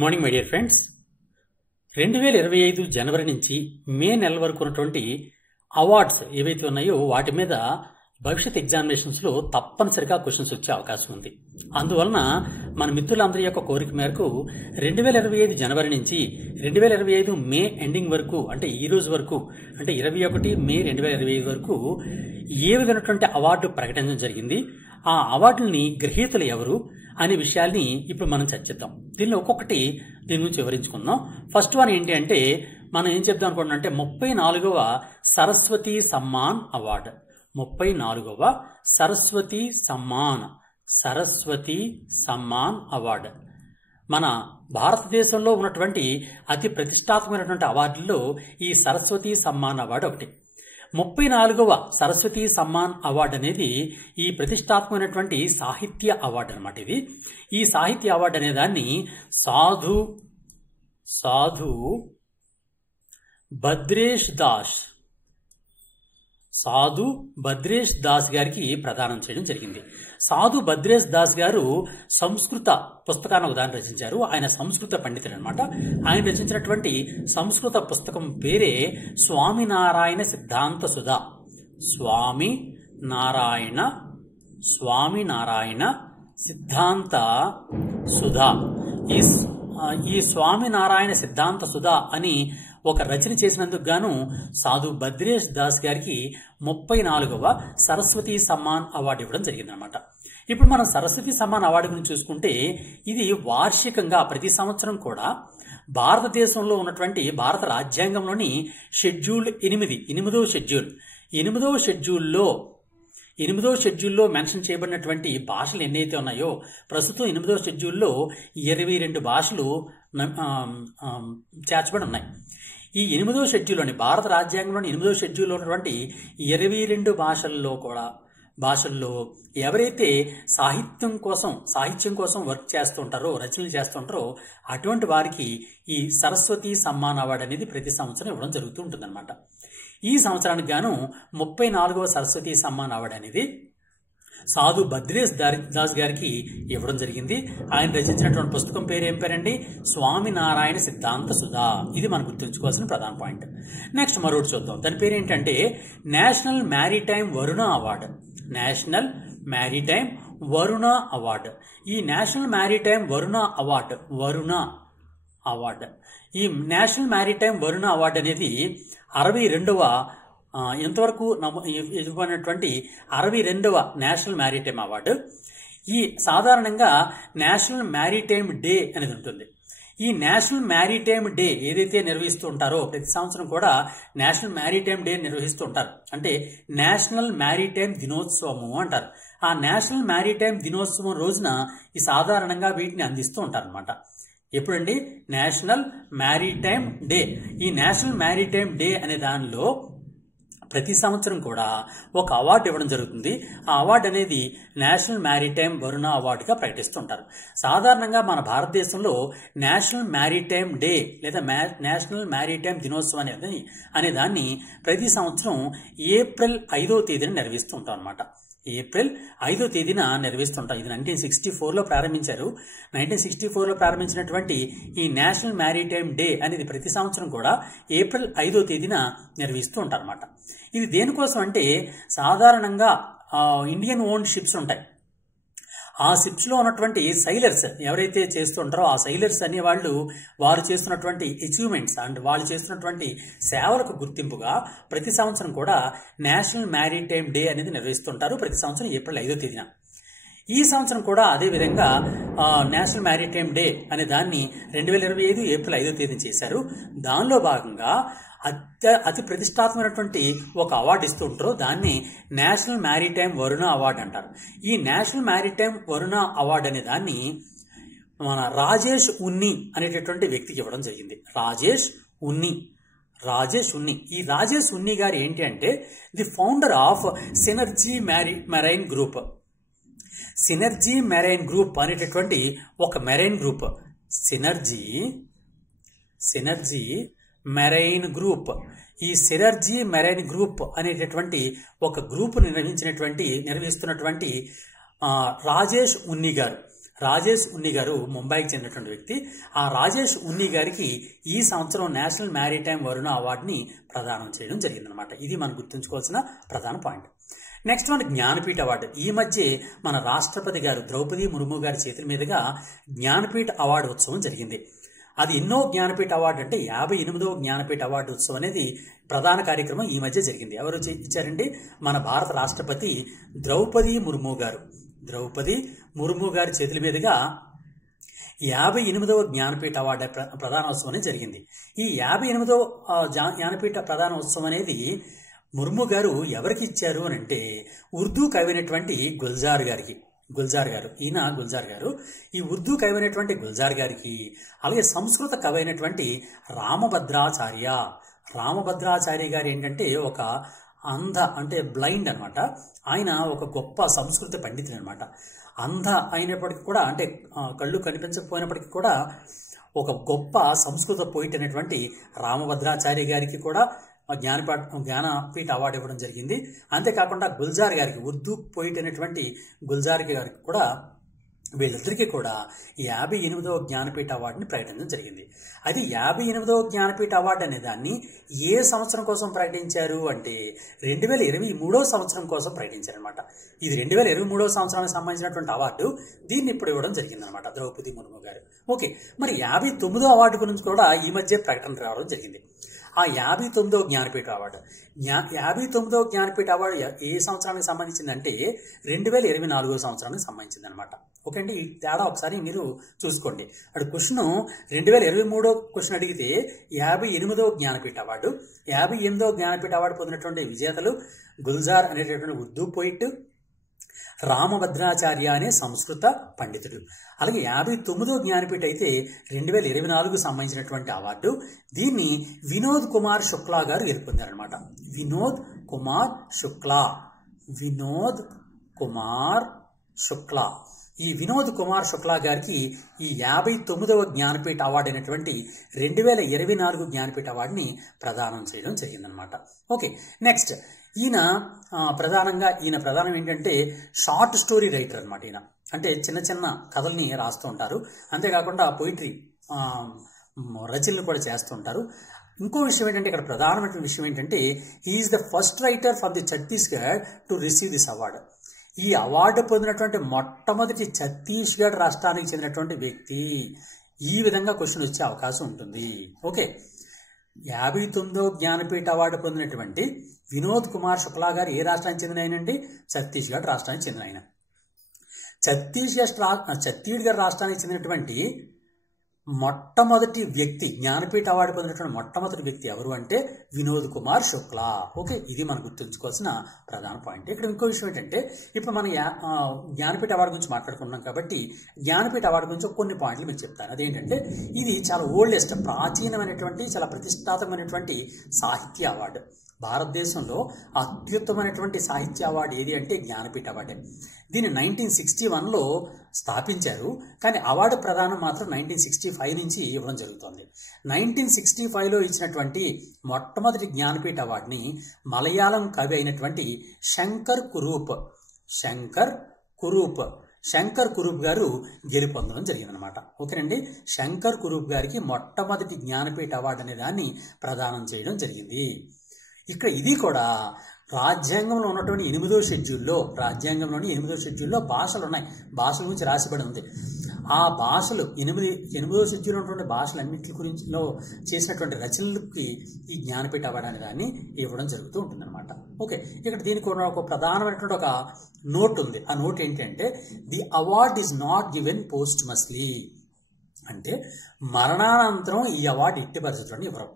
Good morning my dear friends. 2025 జనవరి నుంచి మే నెల వరకు ఉన్నటువంటి అవార్డ్స్ ఏవైతే ఉన్నాయో వాటి మీద భవిష్యత్ ఎగ్జామినేషన్స్లో తప్పనిసరిగా క్వశ్చన్స్ వచ్చే అవకాశం ఉంది. అందువలన మన మిత్రులందరి యొక్క కోరిక మేరకు 2025 జనవరి నుంచి 2025 మే ఎండింగ్ వరకు, అంటే ఈ రోజు వరకు, అంటే 21 మే 2025 వరకు ఏ విధమైనటువంటి అవార్డు ప్రకటించడం జరిగింది, ఆ అవార్డుల్ని గ్రహీతలు ఎవరు అనే విషయాల్ని ఇప్పుడు మనం చర్చిద్దాం. దీనిలో ఒక్కొక్కటి దీని నుంచి వివరించుకుందాం. ఫస్ట్ వన్ ఏంటి అంటే, మనం ఏం చెప్దాం అనుకుంటున్నాం అంటే 34వ సరస్వతి సమ్మాన్ అవార్డు. 34వ సరస్వతి సమ్మాన్ అవార్డు మన భారతదేశంలో ఉన్నటువంటి అతి ప్రతిష్టాత్మకమైనటువంటి అవార్డుల్లో ఈ సరస్వతి సమ్మాన్ అవార్డు ఒకటి. 34వ సరస్వతి సమ్మాన్ అవార్డు అనేది ఈ ప్రతిష్టాత్మకమైనటువంటి సాహిత్య అవార్డు అనమాట. ఈ సాహిత్య అవార్డు అనే దాన్ని సాధు భద్రేష్ దాస్ గారికి ప్రదానం చేయడం జరిగింది. సాధు భద్రేష్ దాస్ గారు సంస్కృత పుస్తకాన్ని ఒకదాన్ని రచించారు. ఆయన సంస్కృత పండితుడు అనమాట. ఆయన రచించినటువంటి సంస్కృత పుస్తకం పేరే స్వామినారాయణ సిద్ధాంత సుధా. స్వామినారాయణ సిద్ధాంత సుధా. ఈ స్వామినారాయణ సిద్ధాంత సుధా అని ఒక రచన చేసినందుకు గాను సాధు భద్రేష్ దాస్ గారికి 34వ సరస్వతి సమ్మాన్ అవార్డు ఇవ్వడం జరిగిందనమాట. ఇప్పుడు మనం సరస్వతి సమ్మాన్ అవార్డు గురించి చూసుకుంటే, ఇది వార్షికంగా ప్రతి సంవత్సరం కూడా భారతదేశంలో ఉన్నటువంటి భారత రాజ్యాంగంలోని షెడ్యూల్ 8వ షెడ్యూల్లో మెన్షన్ చేయబడినటువంటి భాషలు ఎన్నైతే ఉన్నాయో, ప్రస్తుతం 8వ షెడ్యూల్లో 22 భాషలు చేర్చబడి ఉన్నాయి. ఈ 8వ షెడ్యూల్లోని భారత రాజ్యాంగంలోని 8వ షెడ్యూల్లో ఉన్నటువంటి 22 భాషల్లో ఎవరైతే సాహిత్యం కోసం వర్క్ చేస్తుంటారో, రచనలు చేస్తుంటారో అటువంటి వారికి ఈ సరస్వతి సమ్మాన్ అవార్డు అనేది ప్రతి సంవత్సరం ఇవ్వడం జరుగుతూ ఉంటుందన్నమాట. ఈ సంవత్సరానికి గాను 34వ సరస్వతి సమ్మాన్ అవార్డు అనేది సాధు భద్రేష్ దాస్ గారికి ఇవ్వడం జరిగింది. ఆయన రచించినటువంటి పుస్తకం పేరు ఏం పేరండి? స్వామినారాయణ సిద్ధాంత సుధా. ఇది మనం గుర్తుంచుకోవాల్సిన ప్రధాన పాయింట్. నెక్స్ట్ మరొకటి చూద్దాం. దాని పేరు ఏంటంటే నేషనల్ మ్యారిటైమ్ వరుణ అవార్డు. ఈ నేషనల్ మ్యారిటైమ్ వరుణ ఈ నేషనల్ మ్యారిటైమ్ వరుణ అవార్డు అనేది 62వ ఇంతవరకు ఇవ్వబడినటువంటి 62వ నేషనల్ మ్యారిటైమ్ అవార్డు. ఈ సాధారణంగా నేషనల్ మ్యారిటైమ్ డే అనేది ఉంటుంది. ఈ నేషనల్ మ్యారిటైమ్ డే ఏదైతే నిర్వహిస్తూ ఉంటారో, ప్రతి సంవత్సరం కూడా నేషనల్ మ్యారిటైమ్ డే నిర్వహిస్తూ ఉంటారు. అంటే నేషనల్ మ్యారిటైమ్ దినోత్సవము అంటారు. ఆ నేషనల్ మ్యారిటైమ్ దినోత్సవం రోజున ఈ సాధారణంగా వీటిని అందిస్తూ ఉంటారు అనమాట. ఎప్పుడండి? National maritime day. ఈ నేషనల్ మ్యారిటైమ్ డే అనే దానిలో ప్రతి సంవత్సరం కూడా ఒక అవార్డు ఇవ్వడం జరుగుతుంది. ఆ అవార్డు అనేది నేషనల్ మ్యారిటైమ్ వరుణ అవార్డుగా ప్రకటిస్తుంటారు. సాధారణంగా మన భారతదేశంలో నేషనల్ మ్యారిటైమ్ డే లేదా నేషనల్ మ్యారిటైమ్ దినోత్సవం అనే దాన్ని ప్రతి సంవత్సరం ఏప్రిల్ 5వ తేదీన నిర్వహిస్తూ ఉంటాం అనమాట. ఏప్రిల్ 5వ తేదీన నిర్వహిస్తుంటాం. ఇది 1964లో ప్రారంభించారు. 1964లో ప్రారంభించినటువంటి ఈ నేషనల్ మ్యారిటైమ్ డే అనేది ప్రతి సంవత్సరం కూడా ఏప్రిల్ 5వ తేదీన నిర్వహిస్తూ ఉంటారు అనమాట. ఇది దేనికోసం అంటే, సాధారణంగా ఇండియన్ ఓన్ షిప్స్ ఉంటాయి. ఆ షిప్స్ లో ఉన్నటువంటి సైలర్స్ ఎవరైతే చేస్తుంటారో, ఆ సైలర్స్ అనే వారు చేస్తున్నటువంటి అచీవ్మెంట్స్ అండ్ వాళ్ళు చేస్తున్నటువంటి సేవలకు గుర్తింపుగా ప్రతి సంవత్సరం కూడా నేషనల్ మ్యారిటైమ్ డే అనేది నిర్వహిస్తుంటారు. ప్రతి సంవత్సరం ఏప్రిల్ 5వ తేదీన. ఈ సంవత్సరం కూడా అదేవిధంగా నేషనల్ మ్యారిటైమ్ డే అనే దాన్ని 2025 ఏప్రిల్ 5వ తేదీన చేశారు. దానిలో భాగంగా అతి ప్రతిష్టాత్మకమైనటువంటి ఒక అవార్డు ఇస్తూ ఉంటారు. దాన్ని నేషనల్ మ్యారిటైమ్ వరుణ అవార్డు అంటారు. ఈ నేషనల్ మ్యారిటైమ్ వరుణ అవార్డు అనే దాన్ని మన రాజేష్ ఉన్ని అనేటటువంటి వ్యక్తికి ఇవ్వడం జరిగింది. రాజేష్ ఉన్ని. ఈ రాజేష్ ఉన్ని గారు ఏంటి అంటే, the founder of synergy marine group. Synergy marine group అనేటటువంటి ఒక marine group, synergy marine group. ఈ సినర్జీ మెరైన్ గ్రూప్ అనేటటువంటి ఒక గ్రూప్ నిర్వహిస్తున్నటువంటి రాజేష్ ఉన్ని గారు. రాజేష్ ఉన్ని గారు ముంబైకి చెందినటువంటి వ్యక్తి. ఆ రాజేష్ ఉన్ని గారికి ఈ సంవత్సరం నేషనల్ మ్యారిటైమ్ వరుణ అవార్డుని ప్రదానం చేయడం జరిగిందనమాట. ఇది మనం గుర్తుంచుకోవాల్సిన ప్రధాన పాయింట్. నెక్స్ట్ మన జ్ఞానపీఠ అవార్డు. ఈ మధ్య మన రాష్ట్రపతి గారు ద్రౌపది ముర్ము గారి చేతుల మీదుగా జ్ఞానపీఠ అవార్డు ఉత్సవం జరిగింది. అది ఎన్నో జ్ఞానపీఠ అవార్డు అంటే 58వ జ్ఞానపీఠ అవార్డు ఉత్సవం అనేది ప్రధాన కార్యక్రమం ఈ మధ్య జరిగింది. ఎవరు ఇచ్చారండి? మన భారత రాష్ట్రపతి ద్రౌపది ముర్ము గారి చేతుల మీదుగా 58వ జ్ఞానపీఠ అవార్డు ప్రధానోత్సవం అనేది జరిగింది. ఈ 58వ జ్ఞానపీఠ ప్రధానోత్సవం అనేది ముర్ము గారు ఎవరికి ఇచ్చారు అని అంటే ఉర్దూ కవినటువంటి గుల్జార్ గారు. ఈ ఉర్దూ కవినటువంటి గుల్జార్ గారికి, అలాగే సంస్కృత కవైనటువంటి రామభద్రాచార్య గారు ఏంటంటే ఒక అంధ అంటే బ్లైండ్ అనమాట. ఆయన ఒక గొప్ప సంస్కృత పండితుడు అనమాట. అంధ అయినప్పటికీ కూడా అంటే కళ్ళు కనిపించకపోయినప్పటికీ కూడా ఒక గొప్ప సంస్కృత పోయిట్ అయినటువంటి రామభద్రాచార్య గారికి కూడా జ్ఞానపీఠ అవార్డు ఇవ్వడం జరిగింది. అంతేకాకుండా గుల్జార్ గారికి, ఉర్దూ పోయిట్ అయినటువంటి గుల్జార్ గారికి కూడా, వీళ్ళిద్దరికీ కూడా 58వ జ్ఞానపీఠ అవార్డుని ప్రకటించడం జరిగింది. అది 58వ జ్ఞానపీఠ అవార్డు అనే దాన్ని ఏ సంవత్సరం కోసం ప్రకటించారు అంటే 2023వ సంవత్సరం కోసం ప్రకటించారనమాట. ఇది 2023వ సంవత్సరానికి సంబంధించినటువంటి అవార్డు. దీన్ని ఇప్పుడు ఇవ్వడం జరిగిందనమాట ద్రౌపది ముర్ము గారు. ఓకే, మరి 59వ అవార్డు గురించి కూడా ఈ మధ్య ప్రకటన రావడం జరిగింది. ఆ 59వ జ్ఞానపీఠ అవార్డు 59వ జ్ఞానపీఠ అవార్డు ఏ సంవత్సరానికి సంబంధించిందంటే 2024వ సంవత్సరానికి సంబంధించింది అనమాట. ఓకే అండి, ఈ తేడా ఒకసారి మీరు చూసుకోండి. అటు క్వశ్చన్ 2023 క్వశ్చన్ అడిగితే 58వ జ్ఞానపీఠ అవార్డు, 58వ జ్ఞానపీఠ అవార్డు పొందినటువంటి విజేతలు గుల్జార్ అనేటటువంటి ఉర్దూ పోయిట్, రామభద్రాచార్య అనే సంస్కృత పండితుడు. అలాగే 59వ జ్ఞానపీఠ అయితే 2024కు సంబంధించినటువంటి అవార్డు. దీన్ని వినోద్ కుమార్ శుక్లా గారు గెలుపొందారనమాట. వినోద్ కుమార్ శుక్లా ఈ వినోద్ కుమార్ శుక్లా గారికి ఈ 59వ జ్ఞానపీఠ అవార్డు అయినటువంటి 2024 జ్ఞానపీఠ అవార్డుని ప్రదానం చేయడం జరిగిందనమాట. ఓకే, నెక్స్ట్ ఈయన ప్రధానం ఏంటంటే షార్ట్ స్టోరీ రైటర్ అనమాట. ఈయన అంటే చిన్న చిన్న కథల్ని రాస్తూ ఉంటారు. అంతేకాకుండా పోయిటరీ రచనలు కూడా చేస్తూ ఉంటారు. ఇంకో విషయం ఏంటంటే, ఇక్కడ ప్రధానమైన విషయం ఏంటంటే, he is the first writer from the Chhattisgarh to receive this award. ఈ అవార్డు పొందినటువంటి మొట్టమొదటి ఛత్తీస్గఢ్ రాష్ట్రానికి చెందినటువంటి వ్యక్తి. ఈ విధంగా క్వశ్చన్ వచ్చే అవకాశం ఉంటుంది. ఓకే, 59వ జ్ఞానపీఠ అవార్డు పొందినటువంటి వినోద్ కుమార్ శుక్లా గారు ఏ రాష్ట్రానికి చెందిన ఆయనండి? ఛత్తీస్గఢ్ రాష్ట్రానికి చెందిన ఆయన. ఛత్తీస్గఢ్ రాష్ట్రానికి చెందినటువంటి మొట్టమొదటి వ్యక్తి, జ్ఞానపీఠ అవార్డు పొందినటువంటి మొట్టమొదటి వ్యక్తి ఎవరు అంటే వినోద్ కుమార్ శుక్లా. ఓకే, ఇది మనం గుర్తుంచుకోవాల్సిన ప్రధాన పాయింట్. ఇక్కడ ఇంకో విషయం ఏంటంటే, ఇప్పుడు మనం జ్ఞానపీఠ అవార్డు గురించి మాట్లాడుకుంటున్నాం కాబట్టి జ్ఞానపీఠ అవార్డు గురించి కొన్ని పాయింట్లు మీకు చెప్తాను. అదేంటంటే, ఇది చాలా ఓల్డెస్ట్, ప్రాచీనమైనటువంటి, చాలా ప్రతిష్టాత్మకమైనటువంటి సాహిత్య అవార్డు. భారతదేశంలో అత్యుత్తమైనటువంటి సాహిత్య అవార్డు ఏది అంటే జ్ఞానపీఠ అవార్డే. దీన్ని 1961లో స్థాపించారు, కానీ అవార్డు ప్రదానం మాత్రం 1965 నుంచి ఇవ్వడం జరుగుతుంది. 1965లో ఇచ్చినటువంటి మొట్టమొదటి జ్ఞానపీఠ అవార్డుని మలయాళం కవి అయినటువంటి శంకర్ కురూప్ గారు గెలుపొందడం జరిగిందనమాట. ఓకేనండి, శంకర్ కురూప్ గారికి మొట్టమొదటి జ్ఞానపీఠ అవార్డు అనే దాన్ని ప్రదానం చేయడం జరిగింది. ఇక్కడ ఇది కూడా రాజ్యాంగంలో ఉన్నటువంటి 8వ షెడ్యూల్లో, భాషలు ఉన్నాయి. భాషల గురించి రాసిబడి ఉంది. ఆ భాషలు 8వ షెడ్యూల్ ఉన్నటువంటి భాషలన్నింటి గురించి చేసినటువంటి రచనలకి ఈ జ్ఞానపీఠ అవార్డు అనే దాన్ని ఇవ్వడం జరుగుతూ ఉంటుందన్నమాట. ఓకే, ఇక్కడ దీనికి ఒక ప్రధానమైనటువంటి ఒక నోట్ ఉంది. ఆ నోట్ ఏంటంటే, the award is not given posthumously. అంటే మరణానంతరం ఈ అవార్డు ఎట్టి పరిస్థితుల్లో ఇవ్వరు.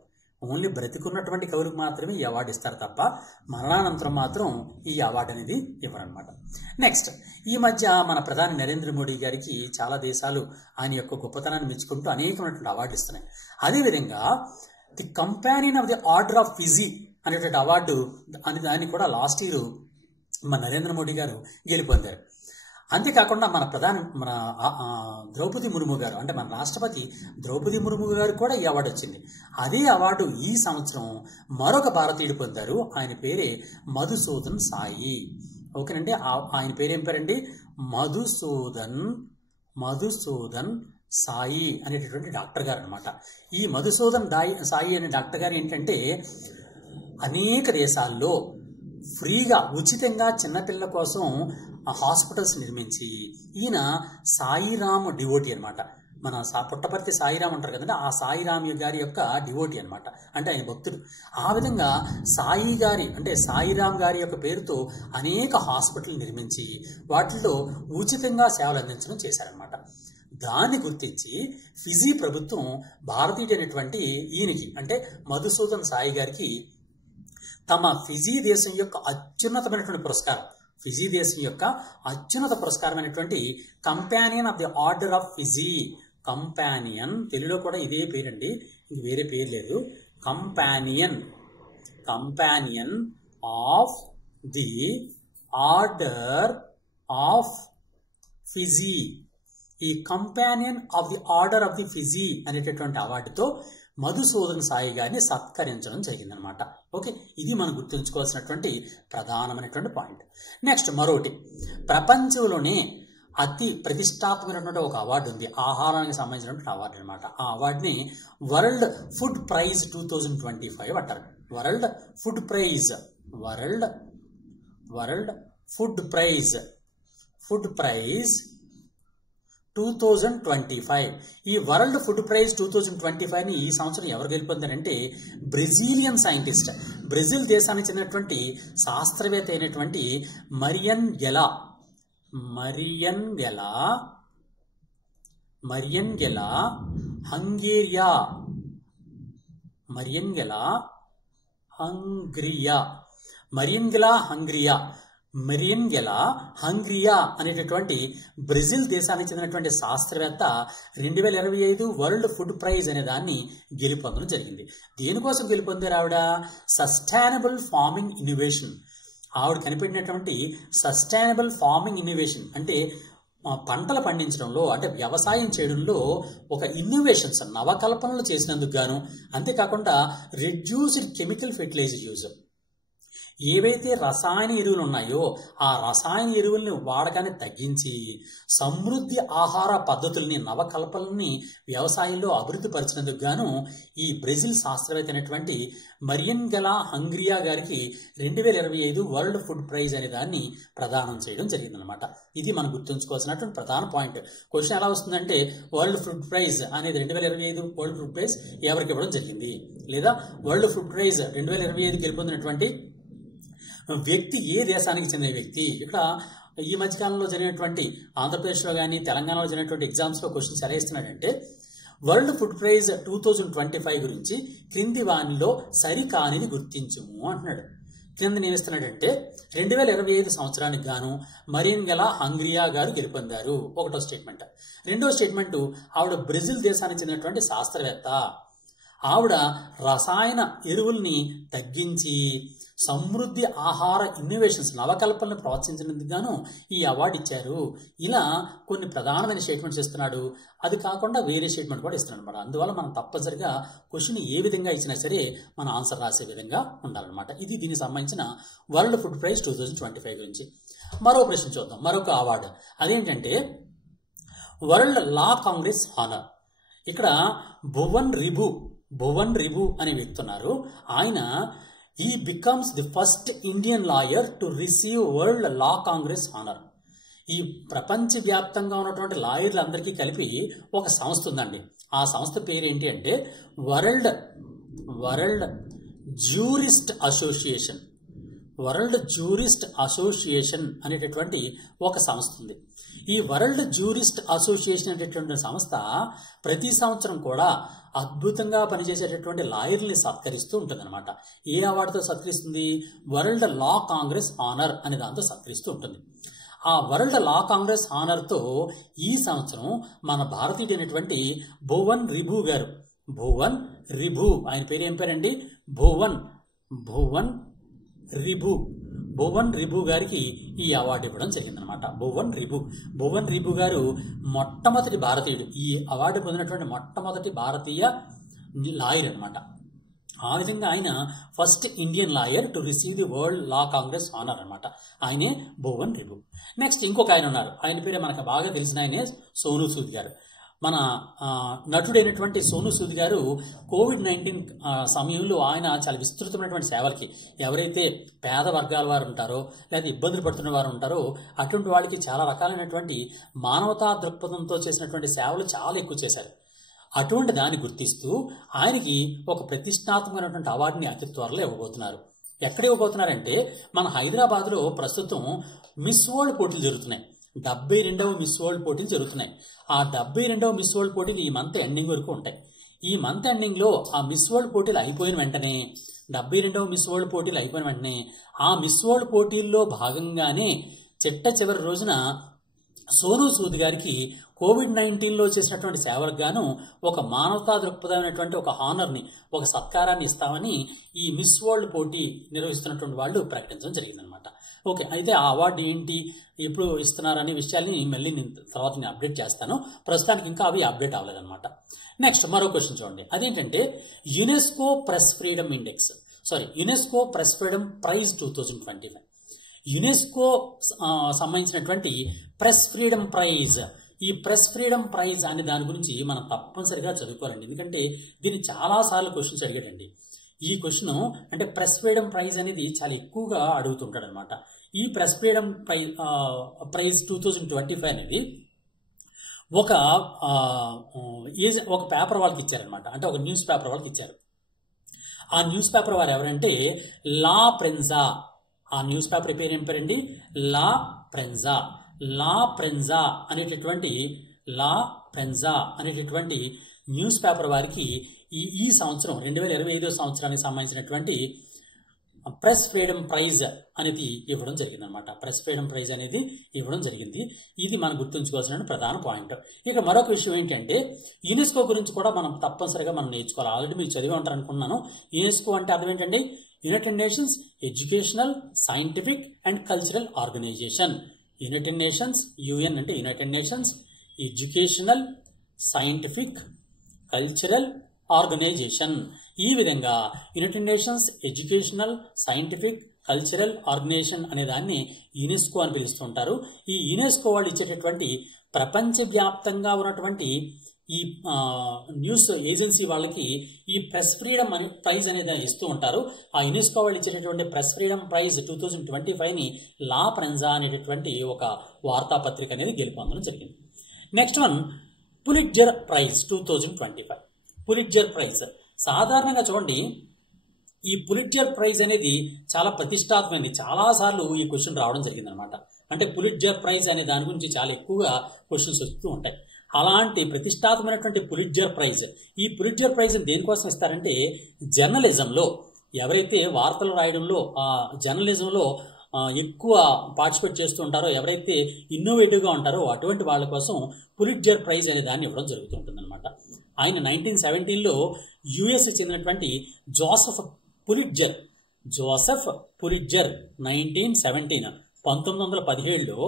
ఓన్లీ బ్రతికున్నటువంటి కవులకు మాత్రమే ఈ అవార్డు ఇస్తారు తప్ప మరణానంతరం మాత్రం ఈ అవార్డు అనేది ఇవ్వరనమాట. నెక్స్ట్, ఈ మధ్య మన ప్రధాని నరేంద్ర మోడీ గారికి చాలా దేశాలు ఆయన యొక్క గొప్పతనాన్ని మెచ్చుకుంటూ అనేకమైనటువంటి అవార్డులు ఇస్తున్నాయి. అదేవిధంగా the companion of the order of Fiji అనేటువంటి అవార్డు అని దాన్ని కూడా లాస్ట్ ఇయర్ మన నరేంద్ర మోడీ గారు గెలుపొందారు. అంతేకాకుండా మన ద్రౌపది ముర్ము గారు, అంటే మన రాష్ట్రపతి ద్రౌపది ముర్ము గారు కూడా ఈ అవార్డు వచ్చింది. అదే అవార్డు ఈ సంవత్సరం మరొక భారతీయుడు పొందారు. ఆయన పేరే మధుసూదన్ సాయి. ఓకేనండి, ఆయన పేరేం పేరండి? మధుసూదన్ మధుసూదన్ సాయి అనేటటువంటి డాక్టర్ గారు అనమాట. ఈ మధుసూదన్ సాయి అనే డాక్టర్ గారు ఏంటంటే అనేక దేశాల్లో ఫ్రీగా ఉచితంగా చిన్నపిల్లల కోసం హాస్పిటల్స్ నిర్మించి, ఈయన సాయిరామ్ డివోటీ అనమాట. మన పుట్టపర్తి సాయిరామ్ అంటారు కదండి, ఆ సాయిరామ్ గారి యొక్క డివోటీ అనమాట, అంటే ఆయన భక్తుడు. ఆ విధంగా సాయి గారి అంటే సాయిరామ్ గారి యొక్క పేరుతో అనేక హాస్పిటల్ నిర్మించి వాటిల్లో ఉచితంగా సేవలు అందించడం చేశారనమాట. దాన్ని గుర్తించి ఫిజీ ప్రభుత్వం భారతీయుడైనటువంటి ఈయనకి అంటే మధుసూదన్ సాయి గారికి తమ ఫిజీ దేశం యొక్క అత్యున్నతమైనటువంటి పురస్కారం, ఫిజీ దేశం యొక్క అత్యున్నత పురస్కారమైనటువంటి companion of the order of Fiji, companion తెలుగులో కూడా ఇదే పేరండి, ఇది వేరే పేరు లేదు, companion of the order of Fiji, ఈ companion of the order of the Fiji అనేటటువంటి అవార్డుతో మధుసూదన్ సాయి గారిని సత్కరించడం జరిగిందనమాట. ఓకే, ఇది మనం గుర్తుంచుకోవాల్సినటువంటి ప్రధానమైనటువంటి పాయింట్. నెక్స్ట్ మరొకటి, ప్రపంచంలోనే అతి ప్రతిష్టాత్మకమైనటువంటి ఒక అవార్డు ఉంది, ఆహారానికి సంబంధించినటువంటి అవార్డు అనమాట. ఆ అవార్డుని వరల్డ్ ఫుడ్ ప్రైజ్ 2025 అంటారు. World food praise 2025. ఈ వరల్డ్ ఫుడ్ ప్రైజ్ 2025ని ఈ సంవత్సరం ఎవరు గెలుపొందారంటే బ్రెజిలియన్ సైంటిస్ట్, బ్రెజిల్ దేశానికి చెందినటువంటి శాస్త్రవేత్త అయినటువంటి మరియన్ గెలా హంగ్రియా అనేటటువంటి బ్రెజిల్ దేశానికి చెందినటువంటి శాస్త్రవేత్త 2025 వరల్డ్ ఫుడ్ ప్రైజ్ అనే దాన్ని గెలుపొందడం జరిగింది. దేనికోసం గెలుపొందారు ఆవిడ? Sustainable farming innovation. ఆవిడ కనిపెట్టినటువంటి సస్టైనబుల్ ఫార్మింగ్ ఇన్నోవేషన్ అంటే పంటలు పండించడంలో అంటే వ్యవసాయం చేయడంలో ఒక ఇన్నోవేషన్స్ నవకల్పనలు చేసినందుకు గాను, అంతేకాకుండా రెడ్యూస్డ్ కెమికల్ ఫెర్టిలైజర్ యూజ్, ఏవైతే రసాయన ఎరువులు ఉన్నాయో ఆ రసాయన ఎరువుల్ని వాడకాన్ని తగ్గించి సమృద్ధి ఆహార పద్ధతుల్ని నవకల్పనల్ని వ్యవసాయంలో అభివృద్ధి పరిచినందుకు గాను ఈ బ్రెజిల్ శాస్త్రవేత్త అయినటువంటి మరియన్ గెలా హంగ్రియా గారికి 2025 వరల్డ్ ఫుడ్ ప్రైజ్ అనే దాన్ని ప్రదానం చేయడం జరిగిందనమాట. ఇది మనం గుర్తుంచుకోవాల్సినటువంటి ప్రధాన పాయింట్. క్వశ్చన్ ఎలా వస్తుందంటే వరల్డ్ ఫుడ్ ప్రైజ్ అనేది 2025 వరల్డ్ ఫుడ్ ప్రైజ్ ఎవరికి ఇవ్వడం జరిగింది, లేదా వరల్డ్ ఫుడ్ ప్రైజ్ 2025 గెలుపొందినటువంటి వ్యక్తి ఏ దేశానికి చెందిన వ్యక్తి. ఇక్కడ ఈ మధ్యకాలంలో జరిగినటువంటి ఆంధ్రప్రదేశ్లో కానీ తెలంగాణలో జరిగినటువంటి ఎగ్జామ్స్లో క్వశ్చన్స్ ఎలా ఇస్తున్నాడంటే వరల్డ్ ఫుడ్ ప్రైజ్ 2025 గురించి క్రింది వానిలో సరికానిది గుర్తించుము అంటున్నాడు. క్రింద ఏమిస్తున్నాడంటే 2025 సంవత్సరానికి గాను మరియన్ గెలా హంగ్రియా గారు గెలుపొందారు, ఒకటో స్టేట్మెంట్. రెండో స్టేట్మెంట్, ఆవిడ బ్రెజిల్ దేశానికి చెందినటువంటి శాస్త్రవేత్త, ఆవిడ రసాయన ఎరువుల్ని తగ్గించి సమృద్ధి ఆహార ఇన్నోవేషన్స్ నవకల్పనలు ప్రోత్సహించినందుకు గాను ఈ అవార్డు ఇచ్చారు. ఇలా కొన్ని ప్రధానమైన స్టేట్మెంట్స్ ఇస్తున్నాడు. అది కాకుండా వేరే స్టేట్మెంట్ కూడా ఇస్తున్నాడు అనమాట. అందువల్ల మనం తప్పనిసరిగా క్వశ్చన్ ఏ విధంగా ఇచ్చినా సరే మన ఆన్సర్ రాసే విధంగా ఉండాలన్నమాట. ఇది దీనికి సంబంధించిన వరల్డ్ ఫుడ్ ప్రైజ్ 2025 గురించి. మరో ప్రశ్న చూద్దాం, మరొక అవార్డు. అదేంటంటే వరల్డ్ లా కాంగ్రెస్ హానర్. ఇక్కడ భువన్ రిబు అనే వ్యక్తి ఉన్నారు. ఆయన he becomes the first Indian lawyer to receive World Law Congress honor. ఈ ప్రపంచవ్యాప్తంగా ఉన్నటువంటి లాయర్లందరికీ కలిపి ఒక సంస్థ ఉందండి. ఆ సంస్థ పేరు ఏంటి అంటే వరల్డ్ జ్యూరిస్ట్ అసోసియేషన్ అనేటటువంటి ఒక సంస్థ ఉంది. ఈ వరల్డ్ జ్యూరిస్ట్ అసోసియేషన్ అనేటటువంటి సంస్థ ప్రతి సంవత్సరం కూడా అద్భుతంగా పనిచేసేటటువంటి లాయర్ని సత్కరిస్తూ ఉంటుందన్నమాట. ఏ అవార్డుతో సత్కరిస్తుంది? వరల్డ్ లా కాంగ్రెస్ ఆనర్ అనే దాంతో సత్కరిస్తూ ఉంటుంది. ఆ వరల్డ్ లా కాంగ్రెస్ ఆనర్తో ఈ సంవత్సరం మన భారతీయుడైనటువంటి భువన్ రిబు, ఆయన పేరు ఏం పేరండి? భువన్ రిబు గారికి ఈ అవార్డు ఇవ్వడం జరిగిందనమాట. భువన్ రిబు గారు మొట్టమొదటి భారతీయుడు, ఈ అవార్డు పొందినటువంటి మొట్టమొదటి భారతీయ లాయర్ అనమాట. ఆ విధంగా ఆయన first Indian lawyer to receive the world law Congress honour అనమాట. ఆయనే భువన్ రిబు. నెక్స్ట్ ఇంకొక ఆయన ఉన్నారు, ఆయన పేరే మనకు బాగా తెలిసిన ఆయనే సోనూ సూద్ గారు. మన నటుడైనటువంటి సోనూ సూద్ గారు కోవిడ్-19 సమయంలో ఆయన చాలా విస్తృతమైనటువంటి సేవలకి, ఎవరైతే పేద వర్గాల వారు ఉంటారో లేదా ఇబ్బందులు పడుతున్న వారు ఉంటారో అటువంటి వాళ్ళకి చాలా రకాలైనటువంటి మానవతా దృక్పథంతో చేసినటువంటి సేవలు చాలా ఎక్కువ చేశారు. అటువంటి దాన్ని గుర్తిస్తూ ఆయనకి ఒక ప్రతిష్టాత్మకమైనటువంటి అవార్డుని అతి త్వరలో ఇవ్వబోతున్నారు. ఎక్కడ ఇవ్వబోతున్నారంటే మన హైదరాబాద్లో ప్రస్తుతం మిస్ వరల్డ్ పోటీలు జరుగుతున్నాయి. 72వ మిస్ వరల్డ్ పోటీలు జరుగుతున్నాయి. ఆ 72వ మిస్ వరల్డ్ పోటీలు ఈ మంత్ ఎండింగ్ వరకు ఉంటాయి. ఈ మంత్ ఎండింగ్లో ఆ మిస్ వరల్డ్ పోటీలు అయిపోయిన వెంటనే 72వ మిస్ వరల్డ్ పోటీలు అయిపోయిన వెంటనే ఆ మిస్ వరల్డ్ పోటీల్లో భాగంగానే చిట్ట చివరి రోజున సోనూ సూద్ గారికి కోవిడ్-19లో చేసినటువంటి సేవలకు గాను ఒక మానవతా దృక్పథమైనటువంటి ఒక హానర్ని, ఒక సత్కారాన్ని ఇస్తామని ఈ మిస్ వరల్డ్ పోటీ నిర్వహిస్తున్నటువంటి వాళ్ళు ప్రకటించడం జరిగిందనమాట. ఓకే, అయితే ఆ అవార్డు ఏంటి, ఎప్పుడు ఇస్తున్నారనే విషయాల్ని మళ్ళీ తర్వాత నేను అప్డేట్ చేస్తాను. ప్రస్తుతానికి ఇంకా అవి అప్డేట్ అవ్వలేదన్నమాట. నెక్స్ట్ మరో క్వశ్చన్ చూడండి, అదేంటంటే UNESCO press freedom index, UNESCO press freedom prize 2025. UNESCO సంబంధించినటువంటి ప్రెస్ ఫ్రీడమ్ ప్రైజ్, ఈ ప్రెస్ ఫ్రీడమ్ ప్రైజ్ అనే దాని గురించి మనం తప్పనిసరిగా చదువుకోవాలండి. ఎందుకంటే దీన్ని చాలాసార్లు క్వశ్చన్స్ అడిగాడండి. ఈ క్వశ్చన్ అంటే ప్రెస్ ఫ్రీడమ్ ప్రైజ్ అనేది చాలా ఎక్కువగా అడుగుతుంటాడు అనమాట. ఈ ప్రెస్ ఫ్రీడమ్ ప్రైజ్ 2025 అనేది ఒక పేపర్ వాళ్ళకి ఇచ్చారనమాట. అంటే ఒక న్యూస్ పేపర్ వాళ్ళకి ఇచ్చారు. ఆ న్యూస్ పేపర్ వారు ఎవరంటే లా ప్రెన్జా. ఆ న్యూస్ పేపర్ పేరు ఏం పేరండి? లా ప్రెన్జా. లా ప్రెన్జా అనేటటువంటి న్యూస్ పేపర్ వారికి ఈ సంవత్సరం 2025 సంవత్సరానికి సంబంధించినటువంటి ప్రెస్ ఫ్రీడమ్ ప్రైజ్ అనేది ఇవ్వడం జరిగింది అనమాట. ప్రెస్ ఫ్రీడమ్ ప్రైజ్ అనేది ఇవ్వడం జరిగింది. ఇది మనం గుర్తుంచుకోవాల్సిన ప్రధాన పాయింట్. ఇక మరొక విషయం ఏంటంటే యునెస్కో గురించి కూడా మనం తప్పనిసరిగా మనం నేర్చుకోవాలి. ఆల్రెడీ మీరు చదివి ఉంటారు అనుకున్నాను. యునెస్కో అంటే అర్థం ఏంటండి? United Nations Educational, Scientific and Cultural Organization. United Nations, UN అంటే United Nations Educational, Scientific, Cultural Organization. ఈ విధంగా United Nations Educational, Scientific, Cultural Organization అనే దాన్ని యునెస్కో అని పిలుస్తుంటారు. ఈ యునెస్కో వాళ్ళు ఇచ్చేటటువంటి ప్రపంచవ్యాప్తంగా ఉన్నటువంటి ఈ న్యూస్ ఏజెన్సీ వాళ్ళకి ఈ ప్రెస్ ఫ్రీడమ్ ప్రైజ్ అనేది ఇస్తూ ఉంటారు. ఆ యునెస్కో వాళ్ళు ఇచ్చేటటువంటి ప్రెస్ ఫ్రీడమ్ ప్రైజ్ 2025ని లా ప్రెన్జా అనేటటువంటి ఒక వార్తాపత్రిక అనేది గెలుపొందడం జరిగింది. Next one Pulitzer prize 2025. Pulitzer prize సాధారణంగా చూడండి, ఈ పులిట్జర్ ప్రైజ్ అనేది చాలా ప్రతిష్టాత్మకమైనది. చాలాసార్లు ఈ క్వశ్చన్ రావడం జరిగిందనమాట. అంటే పులిట్జర్ ప్రైజ్ అనే దాని గురించి చాలా ఎక్కువగా క్వశ్చన్స్ వస్తూ ఉంటాయి. అలాంటి ప్రతిష్టాత్మకమైనటువంటి పులిట్జర్ ప్రైజ్, ఈ పులిట్జర్ ప్రైజ్ దేనికోసం ఇస్తారంటే జర్నలిజంలో ఎవరైతే వార్తలు రాయడంలో జర్నలిజంలో ఎక్కువ పార్టిసిపేట్ చేస్తూ ఉంటారో, ఎవరైతే ఇన్నోవేటివ్గా ఉంటారో అటువంటి వాళ్ళ కోసం పులిట్జర్ ప్రైజ్ అనే దాన్ని ఇవ్వడం జరుగుతుంటుంది అనమాట. ఆయన 1917లో యుఎస్ చెందినటువంటి జోసెఫ్ పులిట్జర్ 1917లో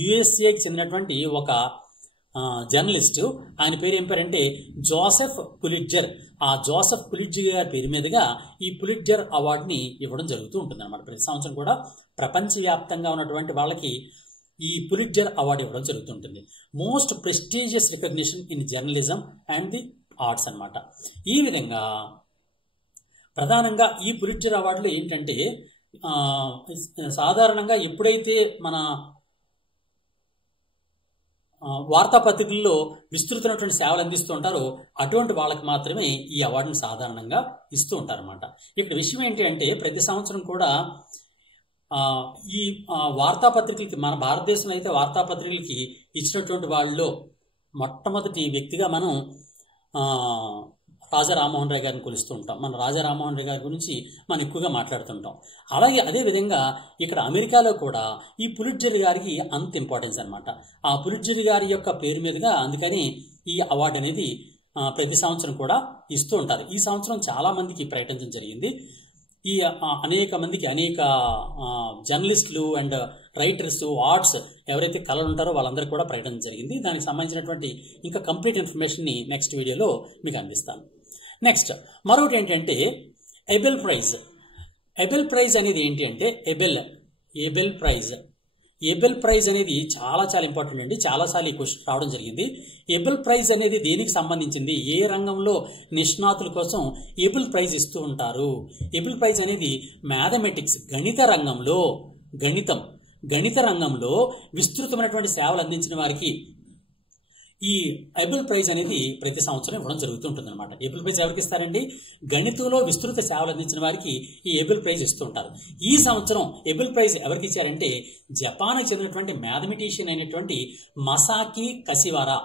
యుఎస్ఏకి చెందినటువంటి ఒక జర్నలిస్ట్, ఆయన పేరు ఏం పేరంటే జోసెఫ్ పులిట్జర్. ఆ జోసెఫ్ పులిట్జర్ గారి పేరు మీదుగా ఈ పులిట్జర్ అవార్డుని ఇవ్వడం జరుగుతూ ఉంటుంది అనమాట. ప్రతి సంవత్సరం కూడా ప్రపంచవ్యాప్తంగా ఉన్నటువంటి వాళ్ళకి ఈ పులిట్జర్ అవార్డు ఇవ్వడం జరుగుతుంటుంది. Most prestigious recognition in journalism and the arts అనమాట. ఈ విధంగా ప్రధానంగా ఈ పులిట్జర్ అవార్డులు ఏంటంటే సాధారణంగా ఎప్పుడైతే మన వార్తాపత్రికల్లో విస్తృతమైనటువంటి సేవలు అందిస్తూ ఉంటారో అటువంటి వాళ్ళకి మాత్రమే ఈ అవార్డును సాధారణంగా ఇస్తూ ఉంటారన్నమాట. ఇక్కడ విషయం ఏంటి అంటే ప్రతి సంవత్సరం కూడా ఈ వార్తాపత్రికలకి, మన భారతదేశంలో అయితే వార్తాపత్రికలకి ఇచ్చినటువంటి వాళ్ళలో మొట్టమొదటి వ్యక్తిగా మనం రాజా రామ్మోహన్ రాయ్ గారిని కొలుస్తూ ఉంటాం. మన రాజా రామ్మోహన్ రాయ్ గారి గురించి మనం ఎక్కువగా మాట్లాడుతుంటాం. అలాగే అదేవిధంగా ఇక్కడ అమెరికాలో కూడా ఈ పులిట్జర్ గారికి అంత ఇంపార్టెన్స్ అనమాట. ఆ పులిట్జర్ గారి యొక్క పేరు మీదుగా అందుకని ఈ అవార్డు అనేది ప్రతి సంవత్సరం కూడా ఇస్తూ ఉంటారు. ఈ సంవత్సరం చాలా మందికి ప్రకటించడం జరిగింది. ఈ అనేక జర్నలిస్టులు అండ్ రైటర్స్, ఆర్ట్స్ ఎవరైతే కళలు ఉంటారో వాళ్ళందరూ కూడా ప్రకటన జరిగింది. దానికి సంబంధించినటువంటి ఇంకా కంప్లీట్ ఇన్ఫర్మేషన్ని నెక్స్ట్ వీడియోలో మీకు అందిస్తాను. నెక్స్ట్ మరొకటి ఏంటంటే ఎబెల్ ప్రైజ్. ఎబెల్ ప్రైజ్ అనేది ఏంటి అంటే ఎబెల్ ప్రైజ్ అనేది చాలా చాలా ఇంపార్టెంట్ అండి. చాలాసార్లు ఈ క్వశ్చన్ రావడం జరిగింది. ఎబెల్ ప్రైజ్ అనేది దేనికి సంబంధించింది, ఏ రంగంలో నిష్ణాతుల కోసం ఎబెల్ ప్రైజ్ ఇస్తూ ఉంటారు. ఎబెల్ ప్రైజ్ అనేది మ్యాథమెటిక్స్, గణిత రంగంలో విస్తృతమైనటువంటి సేవలు అందించిన వారికి ఈ ఎబెల్ ప్రైజ్ అనేది ప్రతి సంవత్సరం ఇవ్వడం జరుగుతూ ఉంటుంది అనమాట. ఎబెల్ ప్రైజ్ ఎవరికి ఇస్తారండి? గణితంలో విస్తృత సేవలు అందించిన వారికి ఈ ఎబెల్ ప్రైజ్ ఇస్తూ ఉంటారు. ఈ సంవత్సరం ఎబెల్ ప్రైజ్ ఎవరికి ఇచ్చారంటే జపాన్కి చెందినటువంటి మ్యాథమెటిషియన్ అయినటువంటి మసాకి కసివరా.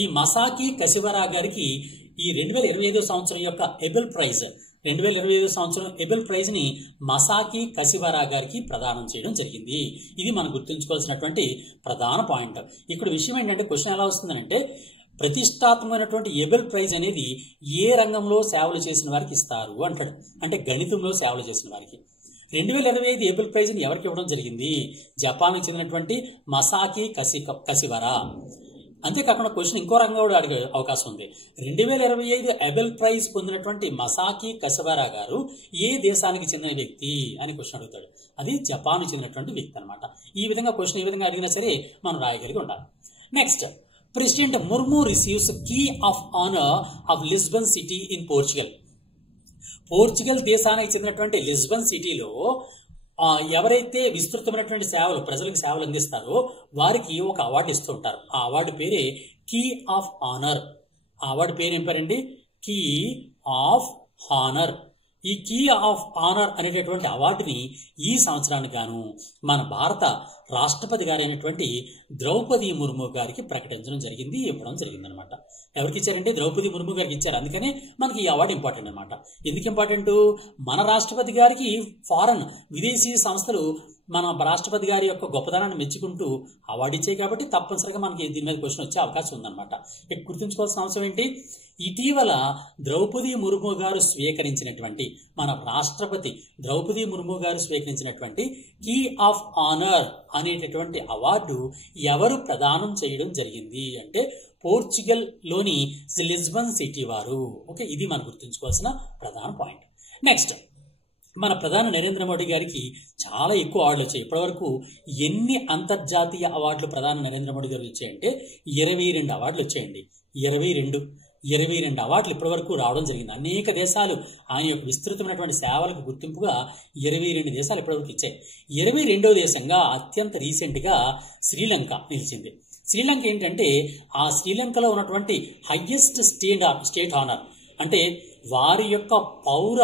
ఈ మసాకి కసివరా గారికి ఈ 2025 సంవత్సరం యొక్క ఎబెల్ ప్రైజ్ 2025 సంవత్సరం ఎబెల్ ప్రైజ్ ని మసాకి కసివరా గారికి ప్రదానం చేయడం జరిగింది. ఇది మనం గుర్తుంచుకోవాల్సినటువంటి ప్రధాన పాయింట్. ఇక్కడ విషయం ఏంటంటే క్వశ్చన్ ఎలా వస్తుందంటే ప్రతిష్టాత్మకమైనటువంటి ఎబెల్ ప్రైజ్ అనేది ఏ రంగంలో సేవలు చేసిన వారికి ఇస్తారు అంటాడు. అంటే గణితంలో సేవలు చేసిన వారికి. 2025 ఎబెల్ ప్రైజ్ ని ఎవరికి ఇవ్వడం జరిగింది? జపాన్కి చెందినటువంటి మసాకి కసివరా. అంతేకాకుండా క్వశ్చన్ ఇంకో రంగంలో కూడా అడిగే అవకాశం ఉంది. 2025 ఎబెల్ ప్రైజ్ పొందినటువంటి మసాకి కసివరా గారు ఏ దేశానికి చెందిన వ్యక్తి అని క్వశ్చన్ అడుగుతాడు. అది జపాన్కు చెందినటువంటి వ్యక్తి అనమాట. ఈ విధంగా క్వశ్చన్ ఏ విధంగా అడిగినా సరే మనం రాయగలిగి ఉండాలి. Next, president Murmu receives key of honour of Lisbon city in Portugal దేశానికి చెందినటువంటి లిస్బన్ సిటీలో ఎవరైతే విస్తృతమైనటువంటి సేవలు ప్రజలకు సేవలు అందిస్తారో వారికి ఒక అవార్డు ఇస్తూ ఉంటారు. ఆ అవార్డు పేరే కీ ఆఫ్ ఆనర్. ఆ అవార్డు పేరు ఏం పేరండి? Key of honour. ఈ కీ ఆఫ్ ఆనర్ అనేటటువంటి అవార్డుని ఈ సంవత్సరానికి గాను మన భారత రాష్ట్రపతి గారైనటువంటి ద్రౌపది ముర్ము గారికి ప్రకటించడం జరిగింది, ఇవ్వడం జరిగింది అనమాట. ఎవరికి ఇచ్చారంటే ద్రౌపది ముర్ము గారికి ఇచ్చారు. అందుకనే మనకి ఈ అవార్డు ఇంపార్టెంట్ అనమాట. ఎందుకు ఇంపార్టెంట్? మన రాష్ట్రపతి గారికి విదేశీ సంస్థలు మన రాష్ట్రపతి గారి యొక్క గొప్పదనాన్ని మెచ్చుకుంటూ అవార్డు ఇచ్చాయి కాబట్టి తప్పనిసరిగా మనకి దీని మీద క్వశ్చన్ వచ్చే అవకాశం ఉందన్నమాట. ఇక్కడ గుర్తుంచుకోవాల్సిన అవసరం ఏంటి? ఇటీవల ద్రౌపది ముర్ము గారు స్వీకరించినటువంటి మన రాష్ట్రపతి ద్రౌపది ముర్ము గారు స్వీకరించినటువంటి కీ ఆఫ్ ఆనర్ అనేటటువంటి అవార్డు ఎవరు ప్రదానం చేయడం జరిగింది అంటే పోర్చుగల్ లోని లిస్బన్ సిటీ వారు. ఓకే, ఇది మనం గుర్తుంచుకోవాల్సిన ప్రధాన పాయింట్. నెక్స్ట్, మన ప్రధాని నరేంద్ర మోడీ గారికి చాలా ఎక్కువ అవార్డులు వచ్చాయి. ఇప్పటివరకు ఎన్ని అంతర్జాతీయ అవార్డులు ప్రధాని నరేంద్ర మోడీ గారు వచ్చాయంటే 22 అవార్డులు వచ్చాయండి. 22 అవార్డులు ఇప్పటివరకు రావడం జరిగింది. అనేక దేశాలు ఆయన యొక్క విస్తృతమైనటువంటి సేవలకు గుర్తింపుగా 22 దేశాలు ఇప్పటివరకు ఇచ్చాయి. 22వ దేశంగా అత్యంత రీసెంట్గా శ్రీలంక నిలిచింది. శ్రీలంక ఏంటంటే ఆ శ్రీలంకలో ఉన్నటువంటి హైయెస్ట్ స్టేట్ ఆనర్ అంటే వారి యొక్క పౌర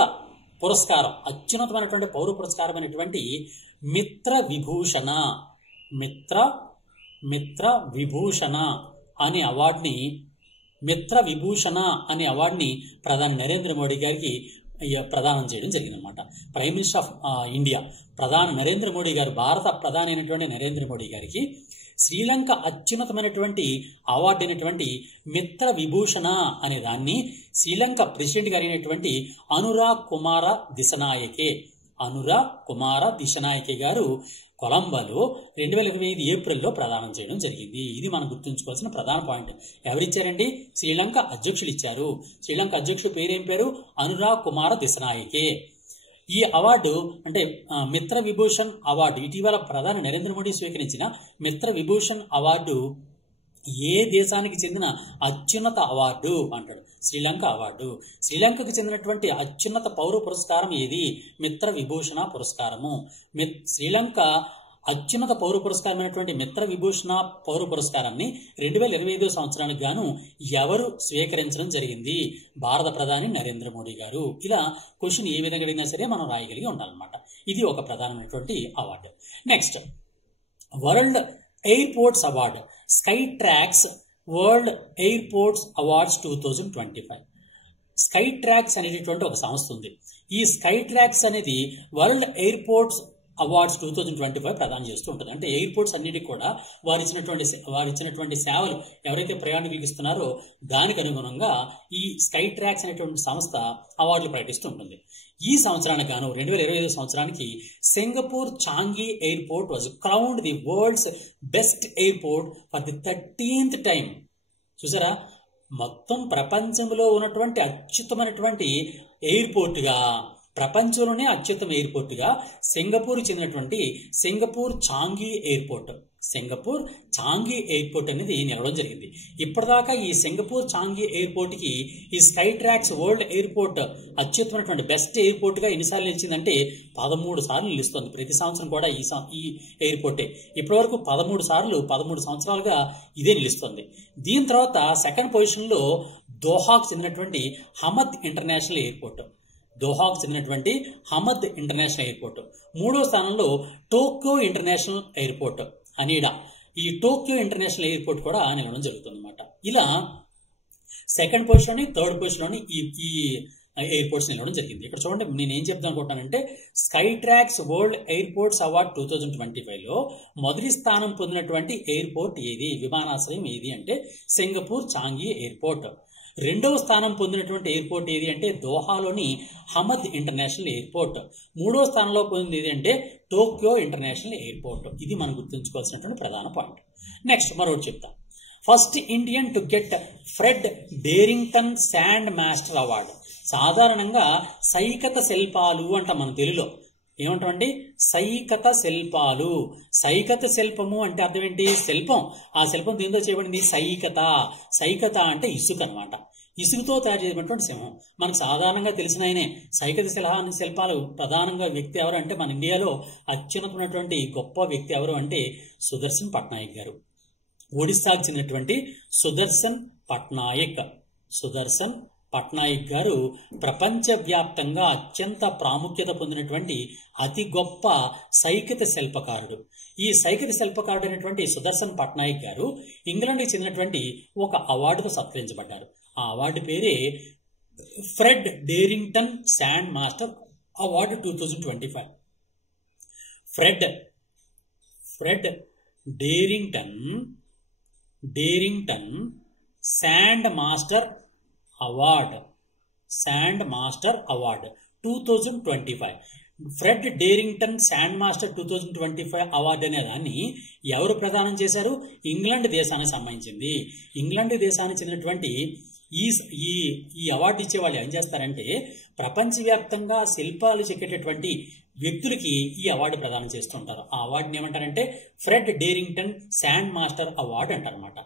పురస్కారం, అత్యున్నతమైనటువంటి పౌర పురస్కారమైనటువంటి మిత్ర విభూషణ అనే అవార్డుని ప్రధాని నరేంద్ర మోడీ గారికి ప్రదానం చేయడం జరిగిందనమాట. ప్రైమ్ మినిస్టర్ ఆఫ్ ఇండియా ప్రధాని నరేంద్ర మోడీ గారు, భారత ప్రధాని అయినటువంటి నరేంద్ర మోడీ గారికి శ్రీలంక అత్యున్నతమైనటువంటి అవార్డు అయినటువంటి మిత్ర విభూషణ అనే దాన్ని శ్రీలంక ప్రెసిడెంట్ గారు అయినటువంటి అనురా కుమార దిశనాయకే గారు కొలంబోలో 2025 ఏప్రిల్లో ప్రదానం చేయడం జరిగింది. ఇది మనం గుర్తుంచుకోవాల్సిన ప్రధాన పాయింట్. ఎవరిచ్చారండి? శ్రీలంక అధ్యక్షులు ఇచ్చారు. శ్రీలంక అధ్యక్షుడు పేరేం పేరు? అనురా కుమార దిశనాయకే. ఈ అవార్డు అంటే మిత్ర విభూషణ్ అవార్డు ఇటీవల ప్రధాని నరేంద్ర మోడీ స్వీకరించిన మిత్ర విభూషణ్ అవార్డు ఏ దేశానికి చెందిన అత్యున్నత అవార్డు అంటాడు? శ్రీలంక అవార్డు. శ్రీలంకకు చెందినటువంటి అత్యున్నత పౌర పురస్కారం ఏది? మిత్ర విభూషణ పురస్కారము. శ్రీలంక అత్యున్నత పౌర పురస్కారమైనటువంటి మిత్ర విభూషణ పౌర పురస్కారాన్ని 2025 సంవత్సరానికి గాను ఎవరు స్వీకరించడం జరిగింది? భారత ప్రధాని నరేంద్ర మోడీ గారు. ఇలా క్వశ్చన్ ఏ విధంగా అడిగినా సరే మనం రాయగలిగి ఉండాలన్నమాట. ఇది ఒక ప్రధానమైనటువంటి award. Next, world airports award, sky tracks world airports awards 2025. Sky tracks అనేటటువంటి ఒక సంస్థ ఉంది. ఈ స్కై ట్రాక్స్ అనేది వరల్డ్ ఎయిర్పోర్ట్స్ అవార్డ్స్ 2025 ప్రదానం చేస్తూ ఉంటుంది. అంటే ఎయిర్పోర్ట్స్ అన్నిటికీ కూడా వారు ఇచ్చినటువంటి సేవలు ఎవరైతే ప్రయాణికులకు ఇస్తున్నారో దానికి అనుగుణంగా ఈ స్కై ట్రాక్స్ అనేటువంటి సంస్థ అవార్డులు ప్రకటిస్తూ ఉంటుంది. ఈ సంవత్సరానికి గాను 2025 సంవత్సరానికి Singapore Changi airport was crowned the world's best airport for the 13th time. చూసారా, మొత్తం ప్రపంచంలో ఉన్నటువంటి అత్యుత్తమైనటువంటి ఎయిర్పోర్ట్గా, ప్రపంచంలోనే అత్యుత్తమ ఎయిర్పోర్ట్గా సింగపూర్ చెందినటువంటి Singapore Changi airport, Singapore Changi airport అనేది నిలవడం జరిగింది. ఇప్పటిదాకా ఈ సింగపూర్ చాంగి ఎయిర్పోర్ట్కి ఈ స్కై ట్రాక్స్ వరల్డ్ ఎయిర్పోర్ట్ అత్యుత్తమైనటువంటి బెస్ట్ ఎయిర్పోర్ట్గా ఎన్నిసార్లు నిలిచిందంటే 13 సార్లు నిలుస్తుంది. ప్రతి సంవత్సరం కూడా ఈ ఎయిర్పోర్టే ఇప్పటివరకు 13 సంవత్సరాలుగా ఇదే నిలుస్తుంది. దీని తర్వాత సెకండ్ పొజిషన్లో దోహాకు చెందినటువంటి హమద్ ఇంటర్నేషనల్ ఎయిర్పోర్ట్, దోహాకు చెందినటువంటి హమద్ ఇంటర్నేషనల్ ఎయిర్పోర్ట్. మూడో స్థానంలో టోక్యో ఇంటర్నేషనల్ ఎయిర్పోర్ట్ అనీడా, ఈ టోక్యో ఇంటర్నేషనల్ ఎయిర్పోర్ట్ కూడా నిలవడం జరుగుతుంది అనమాట. ఇలా సెకండ్ పొజిషన్లోని థర్డ్ పొజిషన్లోని ఈ ఎయిర్పోర్ట్స్ నిలవడం జరిగింది. ఇక్కడ చూడండి, నేను ఏం చెప్తాను అనుకుంటానంటే Skytrax world airports award 2025లో మొదటి స్థానం పొందినటువంటి ఎయిర్పోర్ట్ ఏది, విమానాశ్రయం ఏది అంటే సింగపూర్ చాంగి ఎయిర్పోర్ట్. రెండవ స్థానం పొందినటువంటి ఎయిర్పోర్ట్ ఏది అంటే దోహాలోని హమద్ ఇంటర్నేషనల్ ఎయిర్పోర్ట్. మూడో స్థానంలో పొందింది ఏది అంటే టోక్యో ఇంటర్నేషనల్ ఎయిర్పోర్ట్. ఇది మనం గుర్తుంచుకోవాల్సినటువంటి ప్రధాన పాయింట్. నెక్స్ట్ మరొకటి చెప్తాం. First Indian to get Fred Darrington sand master award. సాధారణంగా సైకత శిల్పాలు అంట మన తెలుగులో ఏమంటామండి, సైకత శిల్పాలు. సైకత శిల్పము అంటే అర్థం ఏంటి, శిల్పం. ఆ శిల్పం దీంతో చేయబడింది సైకత. సైకత అంటే ఇసుక అనమాట. ఇసుకతో తయారు చేసినటువంటి సింహం. మనకు సాధారణంగా తెలిసిన ఆయనే. సైకత శిల్పాలు ప్రధానంగా వ్యక్తి ఎవరు అంటే మన ఇండియాలో అత్యున్నతమైనటువంటి గొప్ప వ్యక్తి ఎవరు అంటే సుదర్శన్ పట్నాయక్ గారు. ఒడిస్సాకు చెందినటువంటి సుదర్శన్ పట్నాయక్ గారు ప్రపంచవ్యాప్తంగా అత్యంత ప్రాముఖ్యత పొందినటువంటి అతి గొప్ప సైకత శిల్పకారుడు. ఈ సైకత శిల్పకారుడు అయినటువంటి సుదర్శన్ పట్నాయక్ గారు ఇంగ్లాండ్కి చెందినటువంటి ఒక అవార్డుతో సత్కరించబడ్డారు. ఆ అవార్డు పేరే Fred Darrington sand master award 2025. Fred Darrington sand master award 2025. Fred Darrington sand master 2025 award అనే దాన్ని ఎవరు ప్రదానం చేశారు, ఇంగ్లాండ్ దేశానికి సంబంధించింది. ఇంగ్లాండ్ దేశానికి చెందినటువంటి ఈ అవార్డు ఇచ్చే వాళ్ళు ఏం చేస్తారంటే ప్రపంచవ్యాప్తంగా శిల్పాలు చెక్కేటటువంటి వ్యక్తులకి ఈ అవార్డు ప్రదానం చేస్తుంటారు. ఆ అవార్డుని ఏమంటారంటే Fred Darrington sand master award అంటారనమాట.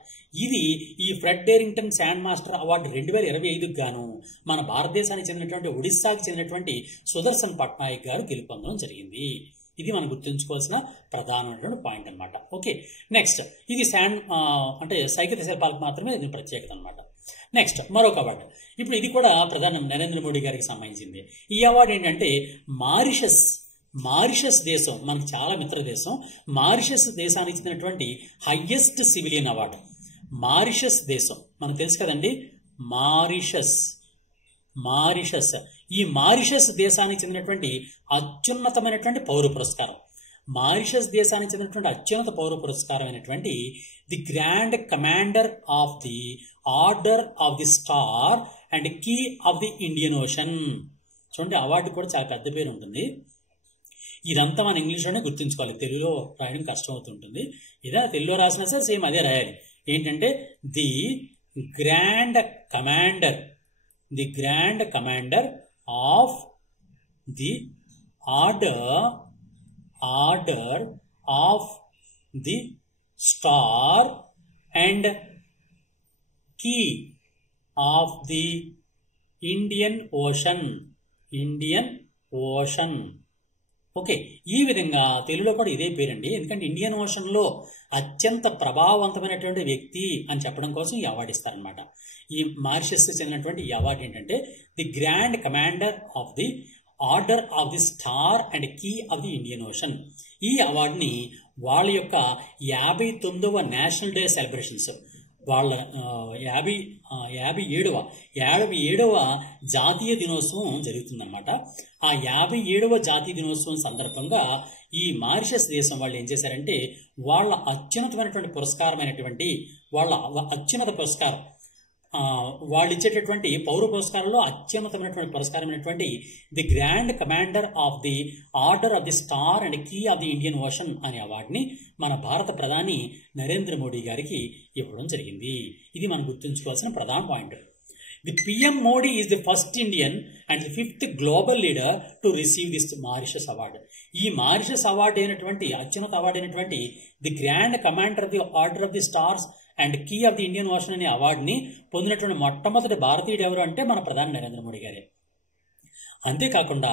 ఈ Fred Darrington sand master award 2025కు గాను మన భారతదేశానికి చెందినటువంటి ఒడిస్సాకి చెందినటువంటి సుదర్శన్ పట్నాయక్ గారు గెలుపొందడం జరిగింది. ఇది మనం గుర్తుంచుకోవాల్సిన ప్రధానమైనటువంటి పాయింట్ అనమాట. ఓకే, నెక్స్ట్ ఇది అంటే సైకత శిల్పాలకు మాత్రమే ఇది ప్రత్యేకత అనమాట. నెక్స్ట్ మరొక అవార్డు. ఇప్పుడు ఇది కూడా ప్రధాని నరేంద్ర మోడీ గారికి సంబంధించింది. ఈ అవార్డు ఏంటంటే మారిషస్ దేశం, మనకు చాలా మిత్ర దేశం, మారిషస్ దేశానికి చెందినటువంటి హైయెస్ట్ సివిలియన్ అవార్డు. మారిషస్ దేశం మనకు తెలుసు కదండి, మారిషస్ ఈ మారిషస్ దేశానికి చెందినటువంటి అత్యున్నతమైనటువంటి పౌర పురస్కారం. మారిషస్ దేశానికి చెందినటువంటి అత్యున్నత పౌర పురస్కారం అయినటువంటి the grand commander of the order of the star and key of the Indian Ocean. చూడండి, అవార్డు కూడా చాలా పెద్ద పేరు ఉంటుంది. ఇదంతా మన ఇంగ్లీష్లోనే గుర్తుంచుకోవాలి, తెలుగులో రాయడం కష్టం అవుతుంటుంది. ఇదే తెలుగులో రాసినా సరే సేమ్ అదే రాయాలి. ఏంటంటే the grand commander of the order of the star and key of the Indian Ocean. Okay, ఈ విధంగా తెలుగులో కూడా ఇదే పేరండి. ఎందుకంటే ఇండియన్ ఓషన్లో అత్యంత ప్రభావవంతమైనటువంటి వ్యక్తి అని చెప్పడం కోసం ఈ అవార్డు ఇస్తారనమాట. ఈ మారిషస్ చెందినటువంటి ఈ అవార్డు ఏంటంటే the grand commander of the order of the star and key of the Indian Ocean. ఈ అవార్డుని వాళ్ళ యొక్క 59వ నేషనల్ డే సెలబ్రేషన్స్, వాళ్ళ 57వ జాతీయ దినోత్సవం జరుగుతుందన్నమాట. ఆ 57వ జాతీయ దినోత్సవం సందర్భంగా ఈ మారిషస్ దేశం వాళ్ళు ఏం చేశారంటే వాళ్ళ అత్యున్నతమైనటువంటి పురస్కారమైనటువంటి వాళ్ళ అత్యున్నత పురస్కారం వాళ్ళు ఇచ్చేటటువంటి పౌర పురస్కారంలో అత్యున్నతమైనటువంటి పురస్కారమైనటువంటి the grand commander of the order of the star and key of the Indian Ocean అనే అవార్డుని మన భారత ప్రధాని నరేంద్ర మోడీ గారికి ఇవ్వడం జరిగింది. ఇది మనం గుర్తుంచుకోవాల్సిన ప్రధాన point. The PM Modi is the first Indian and the 5th global leader to receive this Mauritius award. ఈ మారిషస్ అవార్డు అయినటువంటి అత్యున్నత అవార్డు అయినటువంటి the grand commander of the order of the stars and key of the Indian Ocean అనే అవార్డుని పొందినటువంటి మొట్టమొదటి భారతీయుడు ఎవరు అంటే మన ప్రధాని నరేంద్ర మోడీ గారే. అంతేకాకుండా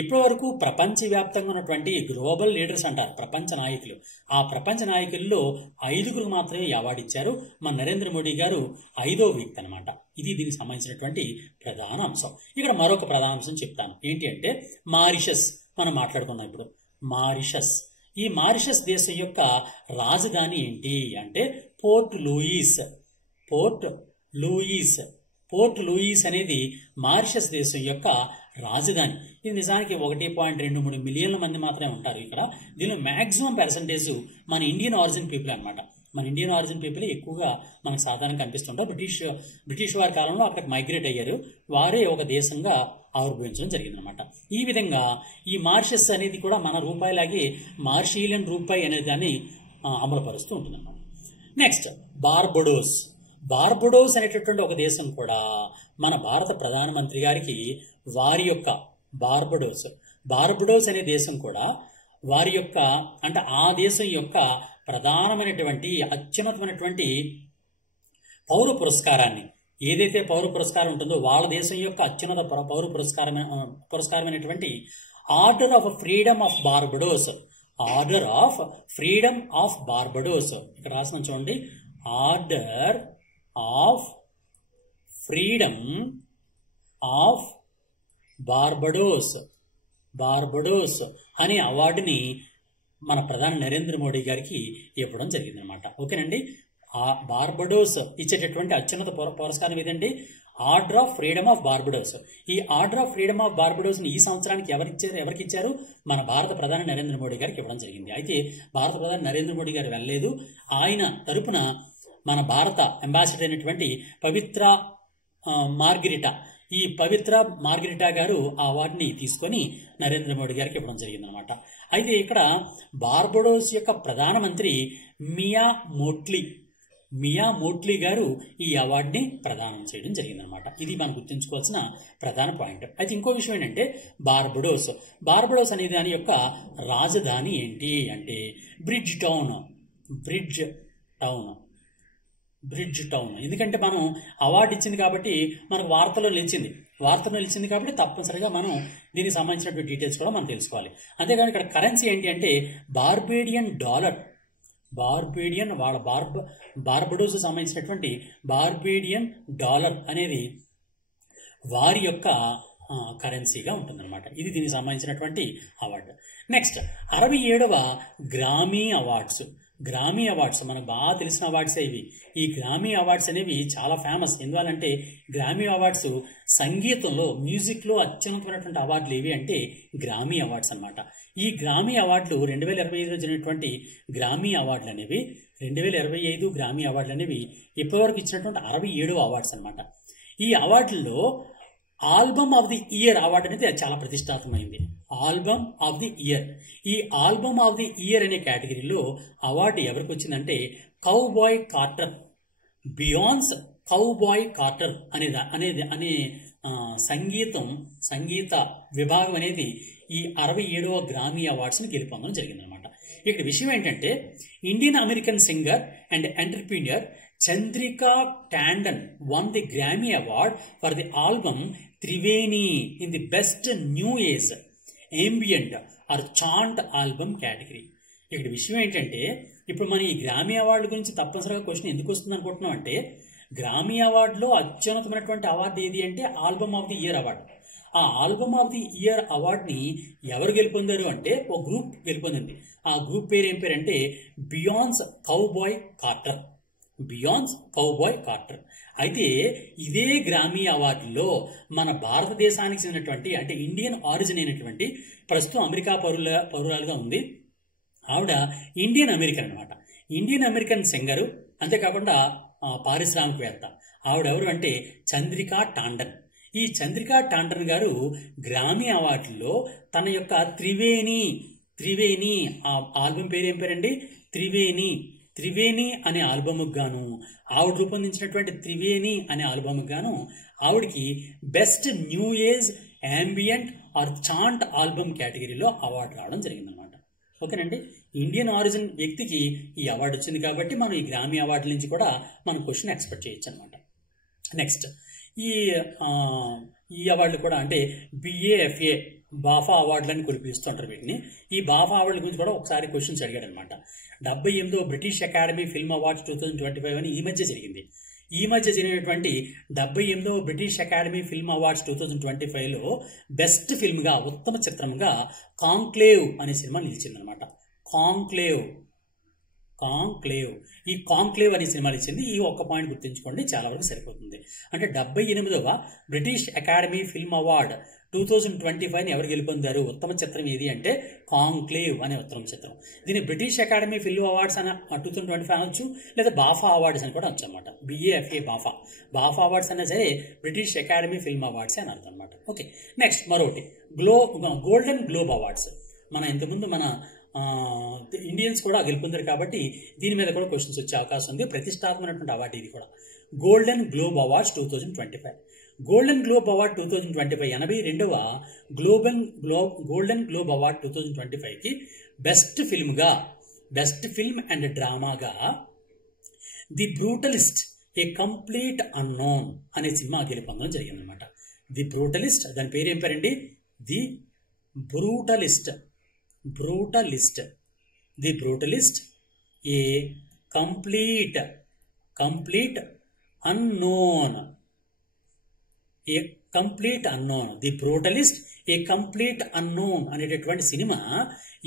ఇప్పటి వరకు ప్రపంచవ్యాప్తంగా ఉన్నటువంటి గ్లోబల్ లీడర్స్ అంటారు, ప్రపంచ నాయకులు. ఆ ప్రపంచ నాయకుల్లో 5గురికి మాత్రమే ఈ అవార్డు ఇచ్చారు. మన నరేంద్ర మోడీ గారు 5వ వ్యక్తి అనమాట. ఇది దీనికి సంబంధించినటువంటి ప్రధాన అంశం. ఇక్కడ మరొక ప్రధాన అంశం చెప్తాను. ఏంటి అంటే మారిషస్ మనం మాట్లాడుకున్నాం ఇప్పుడు. మారిషస్, ఈ మారిషస్ దేశం యొక్క రాజధాని ఏంటి అంటే Port Louis. Port Louis, Port Louis అనేది మారిషస్ దేశం యొక్క రాజధాని. ఇది నిజానికి 1.23 మిలియన్ల మంది మాత్రమే ఉంటారు ఇక్కడ. దీనిలో మ్యాక్సిమం పర్సంటేజ్ మన ఇండియన్ ఆరిజిన్ పీపుల్ అనమాట. మన ఇండియన్ ఆరిజిన్ పీపుల్ ఎక్కువగా మనకు సాధారణంగా కనిపిస్తుంటారు. బ్రిటిష్ వారి కాలంలో అక్కడికి మైగ్రేట్ అయ్యారు. వారే ఒక దేశంగా ఆవిర్భవించడం జరిగిందనమాట. ఈ విధంగా ఈ మారిషస్ అనేది కూడా మన రూపాయిలాగే మార్షియన్ రూపాయి అనే దాన్ని అమలుపరుస్తూ ఉంటుందన్నమాట. Next Barbados. బార్బడోస్ అనేటటువంటి ఒక దేశం కూడా మన భారత ప్రధానమంత్రి గారికి వారి యొక్క బార్బడోస్ అనే దేశం కూడా వారి యొక్క అంటే ఆ దేశం యొక్క ప్రధానమైనటువంటి అత్యున్నతమైనటువంటి పౌర పురస్కారాన్ని, ఏదైతే పౌర పురస్కారం ఉంటుందో వాళ్ళ దేశం యొక్క అత్యున్నత పౌర పురస్కారమైనటువంటి order of freedom of Barbados, order of freedom of Barbados ఇక్కడ రాసిన చూడండి, order of freedom of Barbados అనే అవార్డుని మన ప్రధాని నరేంద్ర మోడీ గారికి ఇవ్వడం జరిగిందనమాట. ఓకేనండి. ఆ బార్బడోస్ ఇచ్చేటటువంటి అత్యున్నత పురస్కారం ఏదండి, order of freedom of Barbados. ఈ order of freedom of Barbados ని ఈ సంవత్సరానికి ఎవరికి ఇచ్చారు? మన భారత ప్రధాని నరేంద్ర మోడీ గారికి ఇవ్వడం జరిగింది. అయితే భారత ప్రధాని నరేంద్ర మోడీ గారు వెళ్ళలేదు. ఆయన తరపున మన భారత అంబాసిడర్ అయినటువంటి పవిత్ర మార్గరిటా, ఈ పవిత్ర మార్గరిటా గారు ఆ అవార్డుని తీసుకొని నరేంద్ర మోడీ గారికి ఇవ్వడం జరిగిందనమాట. అయితే ఇక్కడ బార్బడోస్ యొక్క ప్రధానమంత్రి మియా మోట్లీ గారు ఈ అవార్డుని ప్రదానం చేయడం జరిగిందనమాట. ఇది మనం గుర్తుంచుకోవాల్సిన ప్రధాన పాయింట్. అయితే ఇంకో విషయం ఏంటంటే బార్బడోస్ అనే దాని యొక్క రాజధాని ఏంటి అంటే బ్రిడ్జ్ టౌన్. ఎందుకంటే మనం అవార్డు ఇచ్చింది కాబట్టి మనకు వార్తల్లో నిలిచింది కాబట్టి తప్పనిసరిగా మనం దీనికి సంబంధించినటువంటి డీటెయిల్స్ కూడా మనం తెలుసుకోవాలి. అంతేకాని ఇక్కడ కరెన్సీ ఏంటి అంటే బార్బేడియన్ వాళ్ళ బార్బడోస్ సంబంధించినటువంటి బార్బేడియన్ డాలర్ అనేది వారి యొక్క కరెన్సీగా ఉంటుందన్నమాట. ఇది దీనికి సంబంధించినటువంటి అవార్డు. నెక్స్ట్ 67వ గ్రామీ అవార్డ్స్ మనకు బాగా తెలిసిన అవార్డ్సే ఇవి. ఈ గ్రామీ అవార్డ్స్ అనేవి చాలా ఫేమస్. ఎందువల్లంటే గ్రామీ అవార్డ్స్ సంగీతంలో, మ్యూజిక్లో అత్యున్నతమైనటువంటి అవార్డులు ఏవి అంటే గ్రామీ అవార్డ్స్ అనమాట. ఈ గ్రామీ అవార్డులు 2025లో జరిగినటువంటి గ్రామీ అవార్డులు అనేవి 2025 గ్రామీ అవార్డులు అనేవి ఇప్పటివరకు ఇచ్చినటువంటి 67వ అవార్డ్స్ అనమాట. ఈ అవార్డుల్లో album of the year award అనేది చాలా ప్రతిష్టాత్మకమైంది. Album of the year. ఈ ఆల్బమ్ ఆఫ్ ది ఇయర్ అనే కేటగిరీలో అవార్డు ఎవరికి వచ్చిందంటే Cowboy Carter, Beyoncé Cowboy Carter అనే సంగీత విభాగం అనేది ఈ 67వ గ్రామీ అవార్డ్స్ని గెలుపొందడం జరిగిందనమాట. ఇక్కడ విషయం ఏంటంటే Indian American singer and entrepreneur Chandrika Tandon won the Grammy Award for the album Triveni in the Best New Age Ambient or Chant Album category. ఇక్కడ విషయం ఏంటంటే ఇప్పుడు మన ఈ గ్రామీ అవార్డు గురించి తప్పనిసరిగా క్వశ్చన్ ఎందుకు వస్తుంది అనుకుంటున్నాం అంటే గ్రామీ అవార్డులో అత్యున్నతమైనటువంటి అవార్డు ఏది అంటే album of the year award. ఆ ఆల్బమ్ ఆఫ్ ది ఇయర్ అవార్డుని ఎవరు గెలుపొందారు అంటే ఒక గ్రూప్ గెలుపొందింది. ఆ గ్రూప్ పేరు ఏం పేరు అంటే బియాన్స్ కౌబాయ్ కార్టర్. అయితే ఇదే గ్రామీ అవార్డులో మన భారతదేశానికి చెందినటువంటి అంటే ఇండియన్ ఆరిజిన్ అయినటువంటి ప్రస్తుతం అమెరికా పౌరురాలుగా ఉంది ఆవిడ ఇండియన్ అమెరికన్ అనమాట. ఇండియన్ అమెరికన్ సింగరు, అంతేకాకుండా పారిశ్రామికవేత్త. ఆవిడెవరు అంటే చంద్రికా టాండన్. ఈ చంద్రికా టాండన్ గారు గ్రామీ అవార్డులో తన యొక్క త్రివేణి ఆ ఆల్బమ్ పేరు ఏం పేరండి? త్రివేణి అనే ఆల్బమ్కి గాను, ఆవిడ రూపొందించినటువంటి త్రివేణి అనే ఆల్బమ్కి గాను ఆవిడకి best new age ambient or chant album కేటగిరీలో అవార్డు రావడం జరిగిందనమాట. ఓకేనండి. ఇండియన్ ఆరిజిన్ వ్యక్తికి ఈ అవార్డు వచ్చింది కాబట్టి మనం ఈ గ్రామీ అవార్డుల నుంచి కూడా మనం క్వశ్చన్ ఎక్స్పెక్ట్ చేయొచ్చు అనమాట. నెక్స్ట్ ఈ అవార్డులు కూడా అంటే BAFA బాఫా అవార్డులని పిలుస్తుంటారు వీటిని. ఈ బాఫా అవార్డుల గురించి కూడా ఒకసారి క్వశ్చన్స్ అడిగాడు అనమాట. 78వ బ్రిటిష్ అకాడమీ ఫిల్మ్ అవార్డ్స్ 2025 అని ఈ మధ్య జరిగింది. ఈ మధ్య జరిగినటువంటి 78వ బ్రిటిష్ అకాడమీ ఫిల్మ్ అవార్డ్స్ 2025లో బెస్ట్ ఫిల్మ్గా, ఉత్తమ చిత్రంగా కాంక్లేవ్ అనే సినిమా నిలిచిందనమాట. కాంక్లేవ్ ఈ కాంక్లేవ్ అనే సినిమాలు ఇచ్చింది. ఈ ఒక్క పాయింట్ గుర్తుంచుకోండి, చాలా వరకు సరిపోతుంది. అంటే 78వ బ్రిటిష్ అకాడమీ ఫిల్మ్ అవార్డ్ 2025ని ఎవరు గెలుపొందారు? ఉత్తమ చిత్రం ఏది అంటే కాంక్లేవ్ అనే ఉత్తమ చిత్రం. దీన్ని బ్రిటిష్ అకాడమీ ఫిల్మ్ అవార్డ్స్ అని 2025 అనొచ్చు, లేదా బాఫా అవార్డ్స్ అని కూడా అనొచ్చు అనమాట. BAFA బాఫా అవార్డ్స్ అన్నా సరే బ్రిటిష్ అకాడమీ ఫిల్మ్ అవార్డ్స్ అని అర్థం అనమాట. ఓకే, నెక్స్ట్ మరొకటి గోల్డెన్ గ్లోబ్ అవార్డ్స్. ఇంతకుముందు మన ఇండియన్స్ కూడా గెలుపొందారు కాబట్టి దీని మీద కూడా క్వశ్చన్స్ వచ్చే అవకాశం ఉంది. ప్రతిష్టాత్మకమైనటువంటి అవార్డు ఇది కూడా. Golden Globe awards 2025. Golden Globe award 2025 82వ గోల్డెన్ గ్లోబ్ అవార్డ్ 2025కి బెస్ట్ ఫిల్మ్ అండ్ డ్రామాగా The Brutalist A Complete Unknown అనే సినిమా గెలుపొందడం జరిగిందనమాట. ది బ్రూటలిస్ట్, దాని పేరు ఏం పేరండి? The Brutalist. The Brutalist A Complete Unknown. The Brutalist A Complete Unknown అనేటటువంటి సినిమా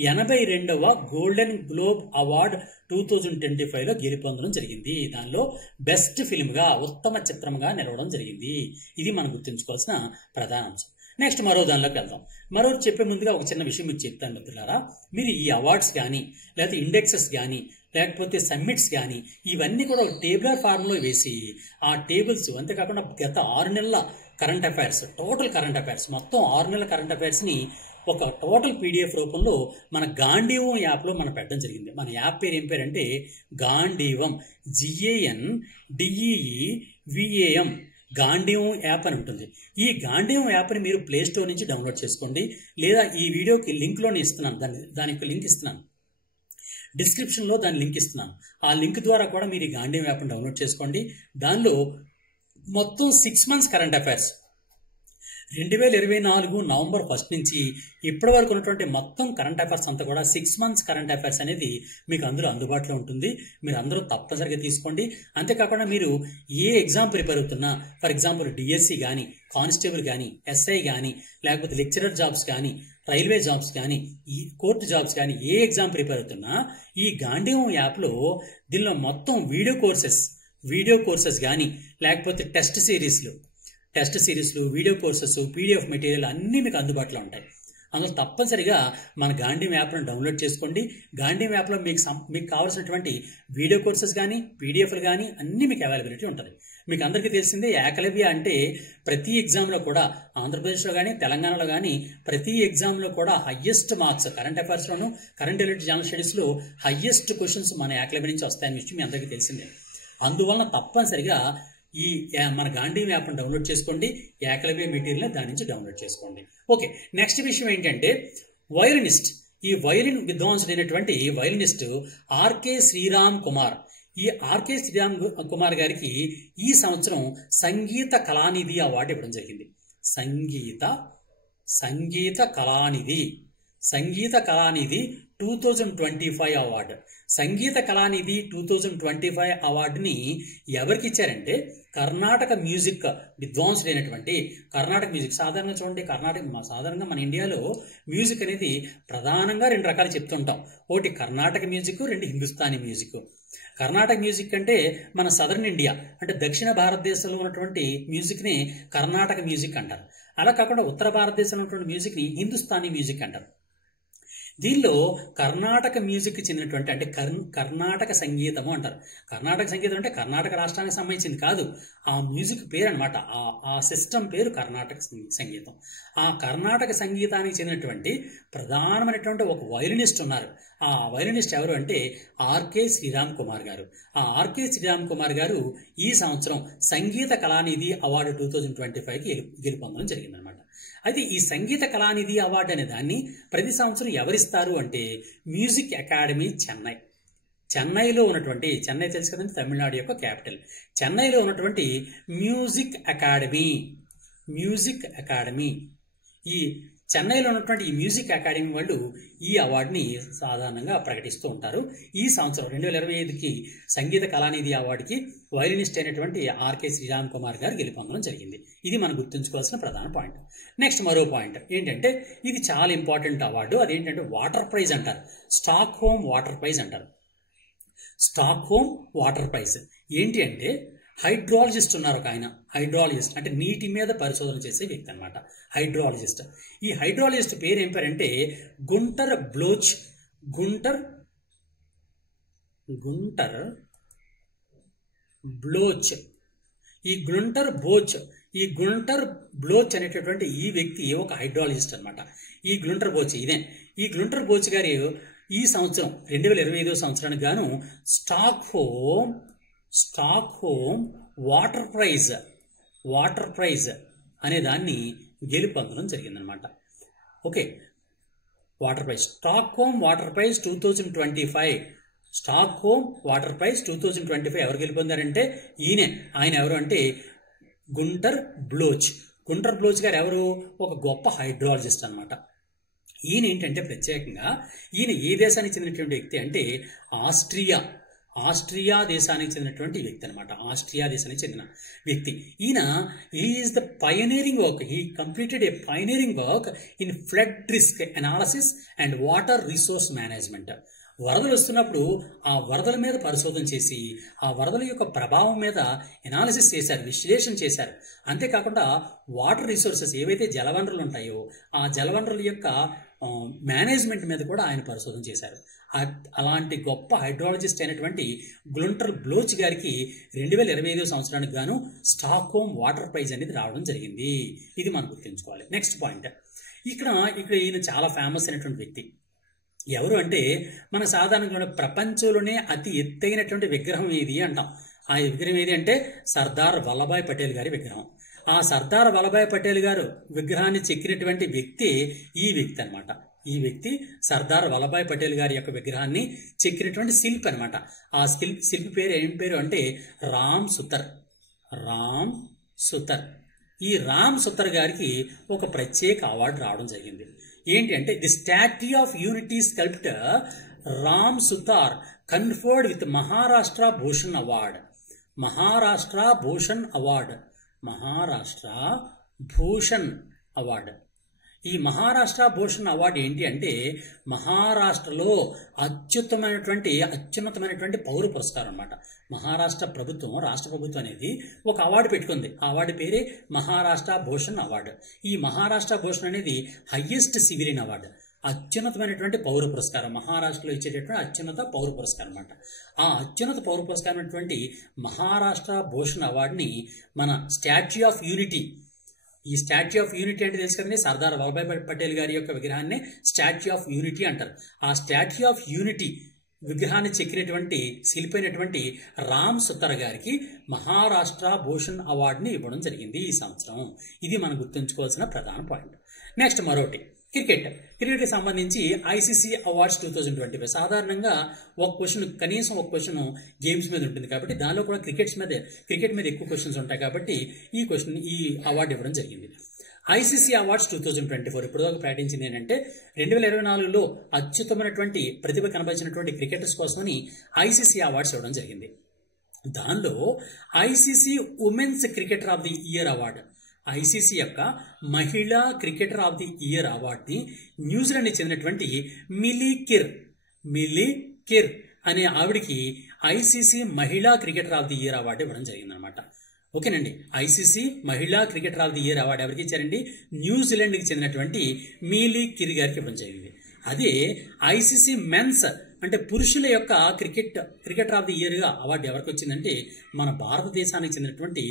82వ గోల్డెన్ గ్లోబ్ అవార్డ్ 2025లో గెలుపొందడం జరిగింది. దానిలో బెస్ట్ ఫిల్మ్గా, ఉత్తమ చిత్రంగా నిలవడం జరిగింది. ఇది మనం గుర్తుంచుకోవాల్సిన ప్రధాన అంశం. నెక్స్ట్ మరో దానిలోకి వెళ్దాం. మరో చెప్పే ముందుగా ఒక చిన్న విషయం మీకు చెప్తాను మిత్రులారా. మీరు ఈ అవార్డ్స్ కానీ, లేకపోతే ఇండెక్సెస్ కానీ, లేకపోతే సమ్మిట్స్ కానీ, ఇవన్నీ కూడా ఒక టేబులర్ ఫార్మ్లో వేసి ఆ టేబుల్స్, అంతేకాకుండా గత 6 నెలల current affairs, total current affairs, మొత్తం 6 నెలల కరెంట్ అఫైర్స్ని ఒక టోటల్ PDF రూపంలో మన గాంధీవం యాప్లో మనం పెట్టడం జరిగింది. మన యాప్ పేరు ఏం పేరంటే గాంధీవం. GANDEEVAM గాంధీవం యాప్ అని ఉంటుంది. ఈ గాంధీవం యాప్ని మీరు ప్లేస్టోర్ నుంచి డౌన్లోడ్ చేసుకోండి, లేదా ఈ వీడియోకి లింక్లోనే ఇస్తున్నాను, దానికి లింక్ ఇస్తున్నాను, డిస్క్రిప్షన్లో దాని లింక్ ఇస్తున్నాను. ఆ లింక్ ద్వారా కూడా మీరు ఈ గాంధీవం యాప్ని డౌన్లోడ్ చేసుకోండి. దానిలో మొత్తం 6 months కరెంట్ అఫైర్స్ 2024 నవంబర్ 1 నుంచి ఇప్పటి వరకు ఉన్నటువంటి మొత్తం కరెంట్ అఫైర్స్ అంతా కూడా 6 months కరెంట్ అఫైర్స్ అనేది మీకు అందులో అందుబాటులో ఉంటుంది. మీరు అందరూ తప్పనిసరిగా తీసుకోండి. అంతేకాకుండా మీరు ఏ ఎగ్జామ్ ప్రిపేర్ అవుతున్నా, ఫర్ ఎగ్జాంపుల్ DSC కానీ, కానిస్టేబుల్ కానీ, SI కానీ, లేకపోతే లెక్చరర్ జాబ్స్ కానీ, రైల్వే జాబ్స్ కానీ, ఈ కోర్టు జాబ్స్ కానీ, ఏ ఎగ్జామ్ ప్రిపేర్ అవుతున్నా ఈ గాంధీవం యాప్లో దీనిలో మొత్తం వీడియో కోర్సెస్ కానీ, లేకపోతే టెస్ట్ సిరీస్లు, వీడియో కోర్సెస్, PDF మెటీరియల్ అన్నీ మీకు అందుబాటులో ఉంటాయి. అందులో తప్పనిసరిగా మన గాంధీవం యాప్ను డౌన్లోడ్ చేసుకోండి. గాంధీవం యాప్లో మీకు కావాల్సినటువంటి వీడియో కోర్సెస్ కానీ, PDFలు కానీ అన్నీ మీకు అవైలబిలిటీ ఉంటుంది. మీకు అందరికీ తెలిసిందే, ఏకలవ్య అంటే ప్రతి ఎగ్జామ్లో కూడా, ఆంధ్రప్రదేశ్లో కానీ, తెలంగాణలో కానీ ప్రతి ఎగ్జామ్లో కూడా హయ్యెస్ట్ మార్క్స్ కరెంట్ అఫైర్స్లోను, కరెంట్ రిలేటెడ్ జనరల్ స్టడీస్లో హయ్యెస్ట్ క్వశ్చన్స్ మన ఏకలవ్య నుంచి వస్తాయని విషయం మీ అందరికీ తెలిసిందే. అందువలన తప్పనిసరిగా ఈ మన గాంధీవం యాప్ను డౌన్లోడ్ చేసుకోండి. ఏకలవ్య మెటీరియల్ దాని నుంచి డౌన్లోడ్ చేసుకోండి. ఓకే, నెక్స్ట్ విషయం ఏంటంటే వయలినిస్ట్. ఈ వయలిన్ విద్వాంసుడైనటువంటి వయలినిస్ట్ RK శ్రీరామ్ కుమార్. ఈ RK శ్రీరామ్ కుమార్ గారికి ఈ సంవత్సరం సంగీత కళానిధి అవార్డు ఇవ్వడం జరిగింది. సంగీత కళానిధి 2025 అవార్డు. సంగీత కళానిధి 2025 అవార్డుని ఎవరికి ఇచ్చారంటే కర్ణాటక మ్యూజిక్ విద్వాంసుడైనటువంటి, కర్ణాటక మ్యూజిక్ సాధారణంగా చూడండి, సాధారణంగా మన ఇండియాలో మ్యూజిక్ అనేది ప్రధానంగా 2 రకాలు చెప్తుంటాం. ఒకటి Karnataka music, 2 Hindustani music. Karnataka music అంటే మన సదర్న్ ఇండియా అంటే దక్షిణ భారతదేశంలో ఉన్నటువంటి మ్యూజిక్ని కర్ణాటక మ్యూజిక్ అంటారు. అలా కాకుండా ఉత్తర భారతదేశంలో ఉన్నటువంటి మ్యూజిక్ని హిందుస్థానీ మ్యూజిక్ అంటారు. దీనిలో కర్ణాటక మ్యూజిక్ చెందినటువంటి అంటే కర్ణాటక సంగీతము అంటారు. కర్ణాటక సంగీతం అంటే కర్ణాటక రాష్ట్రానికి సంబంధించింది కాదు, ఆ మ్యూజిక్ పేరు అనమాట. ఆ సిస్టమ్ పేరు కర్ణాటక సంగీతం. ఆ కర్ణాటక సంగీతానికి చెందినటువంటి ప్రధానమైనటువంటి ఒక వైలినిస్ట్ ఉన్నారు. ఆ వైలినిస్ట్ ఎవరు అంటే ఆర్కే శ్రీరామ్ కుమార్ గారు. ఆ ఆర్కే శ్రీరామ్ కుమార్ గారు ఈ సంవత్సరం సంగీత కళానిధి అవార్డు 2025కి గెలుపొందడం జరిగిందనమాట. అయితే ఈ సంగీత కళానిధి అవార్డు అనే దాన్ని ప్రతి సంవత్సరం ఎవరిస్తారు అంటే మ్యూజిక్ అకాడమీ చెన్నై. చెన్నైలో ఉన్నటువంటి, చెన్నై తెలుసు కదండి తమిళనాడు యొక్క క్యాపిటల్, చెన్నైలో ఉన్నటువంటి మ్యూజిక్ అకాడమీ ఈ చెన్నైలో ఉన్నటువంటి ఈ మ్యూజిక్ అకాడమీ వాళ్ళు ఈ అవార్డుని సాధారణంగా ప్రకటిస్తూ ఉంటారు. ఈ సంవత్సరం 2025కి సంగీత కళానిధి అవార్డుకి వైలినిస్ట్ అయినటువంటి ఆర్కే శ్రీరామ్ కుమార్ గారు గెలుపొందడం జరిగింది. ఇది మనం గుర్తుంచుకోవాల్సిన ప్రధాన పాయింట్. నెక్స్ట్ మరో పాయింట్ ఏంటంటే ఇది చాలా ఇంపార్టెంట్ అవార్డు. అదేంటంటే వాటర్ ప్రైజ్ అంటారు. స్టాక్ హోమ్ వాటర్ ప్రైజ్ అంటారు. స్టాక్ హోమ్ వాటర్ ప్రైజ్ ఏంటి అంటే హైడ్రాలజిస్ట్ ఉన్నారు ఒక ఆయన. హైడ్రాలజిస్ట్ అంటే నీటి మీద పరిశోధన చేసే వ్యక్తి అనమాట, హైడ్రాలజిస్ట్. ఈ హైడ్రాలజిస్ట్ పేరు ఏం పేరంటే గుంటర్ బ్లోచ్. గుంటర్ బ్లోచ్. ఈ గుంటర్ బ్లోచ్ అనేటటువంటి ఈ వ్యక్తి ఒక హైడ్రాలజిస్ట్ అనమాట. ఈ గుంటర్ బ్లోచ్ గారు ఈ సంవత్సరం 2025 సంవత్సరానికి గాను స్టాక్ హోమ్ వాటర్ ప్రైజ్ అనే దాన్ని గెలుపొందడం జరిగిందనమాట. Okay, water prize Stockholm water prize 2025. Stockholm water prize 2025 ఎవరు గెలుపొందారంటే ఆయన ఎవరు అంటే గుంటర్ బ్లోచ్ గారు ఎవరు? ఒక గొప్ప హైడ్రాలజిస్ట్ అనమాట. ఈయన ఏంటంటే ప్రత్యేకంగా ఈయన ఏ దేశానికి చెందినటువంటి వ్యక్తి అంటే ఆస్ట్రియా దేశానికి చెందినటువంటి వ్యక్తి అనమాట. ఆస్ట్రియా దేశానికి చెందిన వ్యక్తి ఈయన. Is the pioneering work. He completed A pioneering work in flood risk analysis and water resource management. వరదలు వస్తున్నప్పుడు ఆ వరదల మీద పరిశోధన చేసి ఆ వరదల యొక్క ప్రభావం మీద ఎనాలిసిస్ చేశారు, విశ్లేషణ చేశారు. అంతేకాకుండా వాటర్ రిసోర్సెస్ ఏవైతే జలవనరులు ఉంటాయో ఆ జలవనరుల యొక్క మేనేజ్మెంట్ మీద కూడా ఆయన పరిశోధన చేశారు. అలాంటి గొప్ప హైడ్రాలజిస్ట్ అయినటువంటి గుంటర్ బ్లోచ్ గారికి 2025 సంవత్సరానికి గాను స్టాక్ హోమ్ వాటర్ ప్రైజ్ అనేది రావడం జరిగింది. ఇది మనం గుర్తుంచుకోవాలి. నెక్స్ట్ పాయింట్, ఇక్కడ ఈయన చాలా ఫేమస్ అయినటువంటి వ్యక్తి. ఎవరు అంటే మన సాధారణంగా ప్రపంచంలోనే అతి ఎత్తైనటువంటి విగ్రహం ఏది అంటాం. ఆ విగ్రహం ఏది అంటే సర్దార్ వల్లభాయ్ పటేల్ గారి విగ్రహం. ఆ సర్దార్ వల్లభాయ్ పటేల్ గారు విగ్రహాన్ని చెక్కినటువంటి వ్యక్తి ఈ వ్యక్తి అనమాట. ఈ వ్యక్తి సర్దార్ వల్లభాయ్ పటేల్ గారి యొక్క విగ్రహాన్ని చెక్కినటువంటి శిల్పి అనమాట. ఆ శిల్పి పేరు ఏం పేరు అంటే రామ్ సుతర్. ఈ రామ్ సుతర్ గారికి ఒక ప్రత్యేక అవార్డు రావడం జరిగింది. ఏంటి అంటే the statue of unity sculptor Ram Sutar conferred with Maharashtra Bhushan award. Maharashtra Bhushan award. ఈ మహారాష్ట్ర భూషణ్ అవార్డు ఏంటి అంటే మహారాష్ట్రలో అత్యున్నతమైనటువంటి పౌర పురస్కారం అన్నమాట. మహారాష్ట్ర ప్రభుత్వం, రాష్ట్ర ప్రభుత్వం అనేది ఒక అవార్డు పెట్టుకుంది. ఆ అవార్డు పేరే మహారాష్ట్ర భూషణ్ అవార్డు. ఈ మహారాష్ట్ర భూషణ్ అనేది హయ్యెస్ట్ సివిలియన్ అవార్డు, అత్యున్నతమైనటువంటి పౌర పురస్కారం. మహారాష్ట్రలో ఇచ్చేటటువంటి అత్యున్నత పౌర పురస్కారం అన్నమాట. ఆ అత్యున్నత పౌర పురస్కారం అయినటువంటి మహారాష్ట్ర భూషణ్ అవార్డుని మన స్టాట్యూ ఆఫ్ యూనిటీ, ఈ స్టాట్యూ ఆఫ్ యూనిటీ అంటే తెలుసు కదండి, సర్దార్ వల్లభాయ్ పటేల్ గారి యొక్క విగ్రహాన్ని స్టాట్యూ ఆఫ్ యూనిటీ అంటారు. ఆ స్టాట్యూ ఆఫ్ యూనిటీ విగ్రహాన్ని చెక్కినటువంటి శిల్పి అయినటువంటి రామ్ సుతర్ గారికి మహారాష్ట్ర భూషణ్ అవార్డుని ఇవ్వడం జరిగింది ఈ సంవత్సరం. ఇది మనం గుర్తుంచుకోవాల్సిన ప్రధాన పాయింట్. నెక్స్ట్ మరొకటి క్రికెట్కి సంబంధించి ఐసీసీ అవార్డ్స్ 2025. సాధారణంగా కనీసం ఒక క్వశ్చన్ గేమ్స్ మీద ఉంటుంది కాబట్టి దానిలో కూడా క్రికెట్ మీద ఎక్కువ క్వశ్చన్స్ ఉంటాయి కాబట్టి ఈ అవార్డు ఇవ్వడం జరిగింది. ఐసీసీ అవార్డ్స్ 2024 ఇప్పటిదాకా ప్రకటించింది ఏంటంటే 2024లో అత్యుత్తమైనటువంటి ప్రతిభ కనబరిచినటువంటి క్రికెటర్స్ కోసమని ఐసీసీ అవార్డ్స్ ఇవ్వడం జరిగింది. దానిలో ICC women's cricketer of the year award, ICC యొక్క మహిళా క్రికెటర్ ఆఫ్ ది ఇయర్ అవార్డుని న్యూజిలాండ్కి చెందినటువంటి మిలీ కిర్ అనే ఆవిడికి ఐసీసీ మహిళా cricketer of the year award ఇవ్వడం జరిగిందనమాట. ఓకేనండి, ఐసీసీ మహిళా cricketer of the year award ఎవరికి ఇచ్చారండి? న్యూజిలాండ్కి చెందినటువంటి మిలీ కిర్ గారికి ఇవ్వడం జరిగింది. అదే ఐసీసీ మెన్స్ అంటే పురుషుల యొక్క క్రికెటర్ ఆఫ్ ది ఇయర్గా అవార్డు ఎవరికి వచ్చిందంటే మన భారతదేశానికి చెందినటువంటి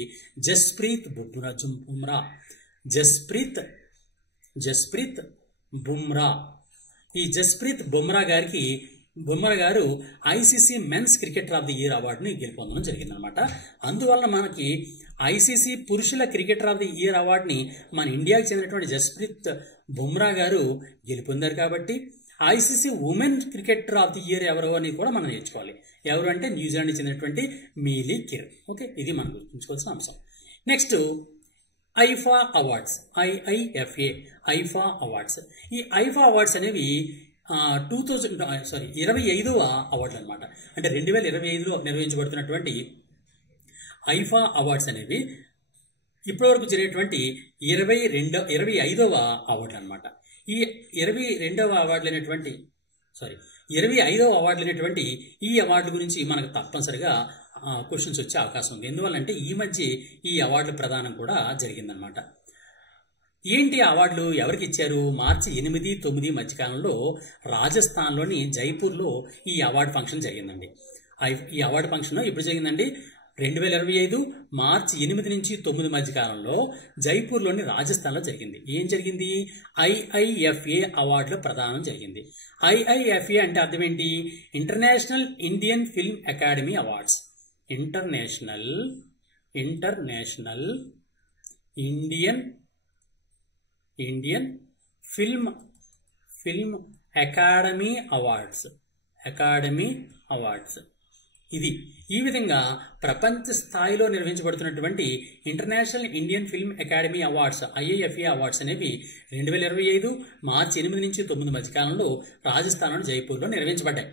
జస్ప్రీత్ బుమ్రా జస్ప్రీత్ బుమ్రా. ఈ Jasprit Bumrah garu ICC men's cricketer of the year అవార్డుని గెలుపొందడం జరిగిందనమాట. అందువల్ల మనకి ఐసీసీ పురుషుల క్రికెటర్ ఆఫ్ ది ఇయర్ అవార్డుని మన ఇండియాకి చెందినటువంటి జస్ప్రీత్ బుమ్రా గారు గెలుపొందారు. కాబట్టి ICC women cricketer of the year ఎవరు అని కూడా మనం నేర్చుకోవాలి. ఎవరు అంటే న్యూజిలాండ్కి చెందినటువంటి మీలీ కిర్. ఓకే, ఇది మనం గుర్తుంచుకోవాల్సిన అంశం. Next IIFA awards, IIFA awards. ఈ ఐఫా అవార్డ్స్ అనేవి 25వ అవార్డులు అనమాట. అంటే 2025లో నిర్వహించబడుతున్నటువంటి ఐఫా అవార్డ్స్ అనేవి ఇప్పటివరకు జరిగేటువంటి 25వ అవార్డులు అనమాట. ఈ 25వ అవార్డులు అనేటువంటి ఈ అవార్డు గురించి మనకు తప్పనిసరిగా క్వశ్చన్స్ వచ్చే అవకాశం ఉంది. ఎందువల్లంటే ఈ మధ్య ఈ అవార్డుల ప్రదానం కూడా జరిగిందనమాట. ఏంటి అవార్డులు ఎవరికి ఇచ్చారు? మార్చి 8, 9 మధ్యకాలంలో రాజస్థాన్లోని జైపూర్లో ఈ అవార్డు ఫంక్షన్ జరిగిందండి. ఈ అవార్డు ఫంక్షన్ ఎప్పుడు జరిగిందండి? 2025 మార్చి 8 నుంచి 9 మధ్యకాలంలో జైపూర్లోని రాజస్థాన్లో జరిగింది. ఏం జరిగింది? ఐఐఎఫ్ఏ అవార్డుల ప్రదానం జరిగింది. ఐఐఎఫ్ఏ అంటే అర్థం ఏంటి? International Indian Film Academy Awards. International Indian Film Academy Awards. ఈ విధంగా ప్రపంచ స్థాయిలో నిర్వహించబడుతున్నటువంటి International Indian Film Academy Awards, IIFA awards అనేవి 2025 మార్చి 8 నుంచి 9 మధ్యకాలంలో రాజస్థాన్లోని జైపూర్లో నిర్వహించబడ్డాయి.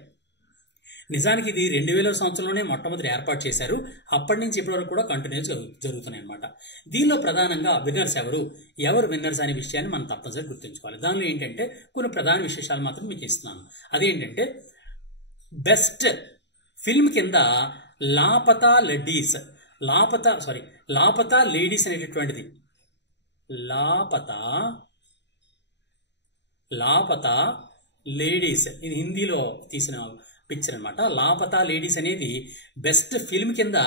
నిజానికి ఇది 2000 సంవత్సరంలోనే మొట్టమొదటి ఏర్పాటు చేశారు. అప్పటి నుంచి ఇప్పటి వరకు కూడా కంటిన్యూస్ జరుగుతున్నాయి అనమాట. దీనిలో ప్రధానంగా విన్నర్స్ ఎవరు విన్నర్స్ అనే విషయాన్ని మనం తప్పనిసరిగా గుర్తుంచుకోవాలి. దానిలో ఏంటంటే కొన్ని ప్రధాన విశేషాలు మాత్రం మీకు ఇస్తున్నాను. అదేంటంటే బెస్ట్ ఫిల్మ్ కింద లాపతా లేడీస్ అనేటటువంటిది లాపతా లేడీస్, ఇది హిందీలో తీసిన పిక్చర్ అనమాట. లాపతా లేడీస్ అనేది బెస్ట్ ఫిల్మ్ కింద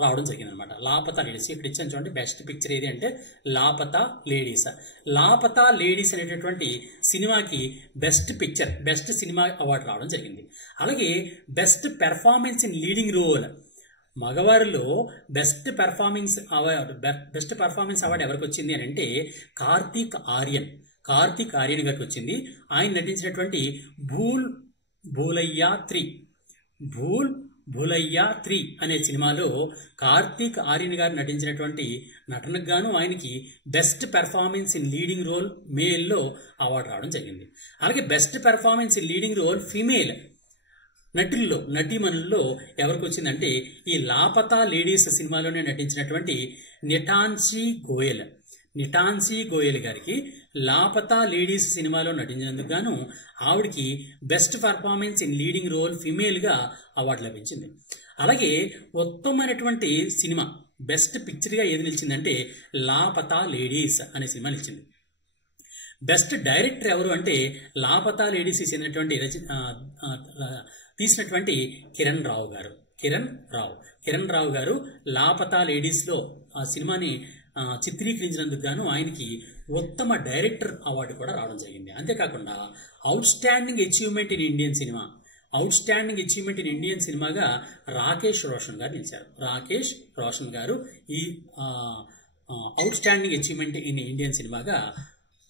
రావడం జరిగింది అనమాట. లాపతా లేడీస్ ఇక్కడ ఇచ్చాను చూడండి. బెస్ట్ పిక్చర్ ఏది అంటే లాపతా లేడీస్ అనేటటువంటి సినిమాకి బెస్ట్ సినిమా అవార్డు రావడం జరిగింది. అలాగే best performance in leading role, మగవారిలో బెస్ట్ పెర్ఫార్మెన్స్ అవార్డు ఎవరికి వచ్చింది అని అంటే కార్తీక్ ఆర్యన్ గారికి వచ్చింది. ఆయన నటించినటువంటి భూలయ్యా 3 అనే సినిమాలో కార్తీక్ ఆర్యన్ గారు నటించినటువంటి నటనకు గాను ఆయనకి best performance in leading role మేల్లో అవార్డు రావడం జరిగింది. అలాగే best performance in leading role female నటీమణుల్లో ఎవరికి వచ్చిందంటే ఈ లాపతా లేడీస్ సినిమాలోనే నటించినటువంటి నిటాన్సీ గోయల్ గారికి లాపతా లేడీస్ సినిమాలో నటించినందుకు గాను ఆవిడికి best performance in leading role ఫిమేల్గా అవార్డు లభించింది. అలాగే ఉత్తమమైనటువంటి సినిమా బెస్ట్ పిక్చర్గా ఏది నిలిచిందంటే లాపతా లేడీస్ అనే సినిమా నిలిచింది. బెస్ట్ డైరెక్టర్ ఎవరు అంటే లాపతా లేడీస్ చెందినటువంటి తీసినటువంటి కిరణ్ రావు గారు లాపతా లేడీస్లో ఆ సినిమాని చిత్రీకరించినందుకు గాను ఆయనకి ఉత్తమ డైరెక్టర్ అవార్డు కూడా రావడం జరిగింది. అంతేకాకుండా outstanding achievement in Indian సినిమాగా రాకేష్ రోషన్ గారు నిలిచారు. రాకేష్ రోషన్ గారు ఈ outstanding achievement in Indian సినిమాగా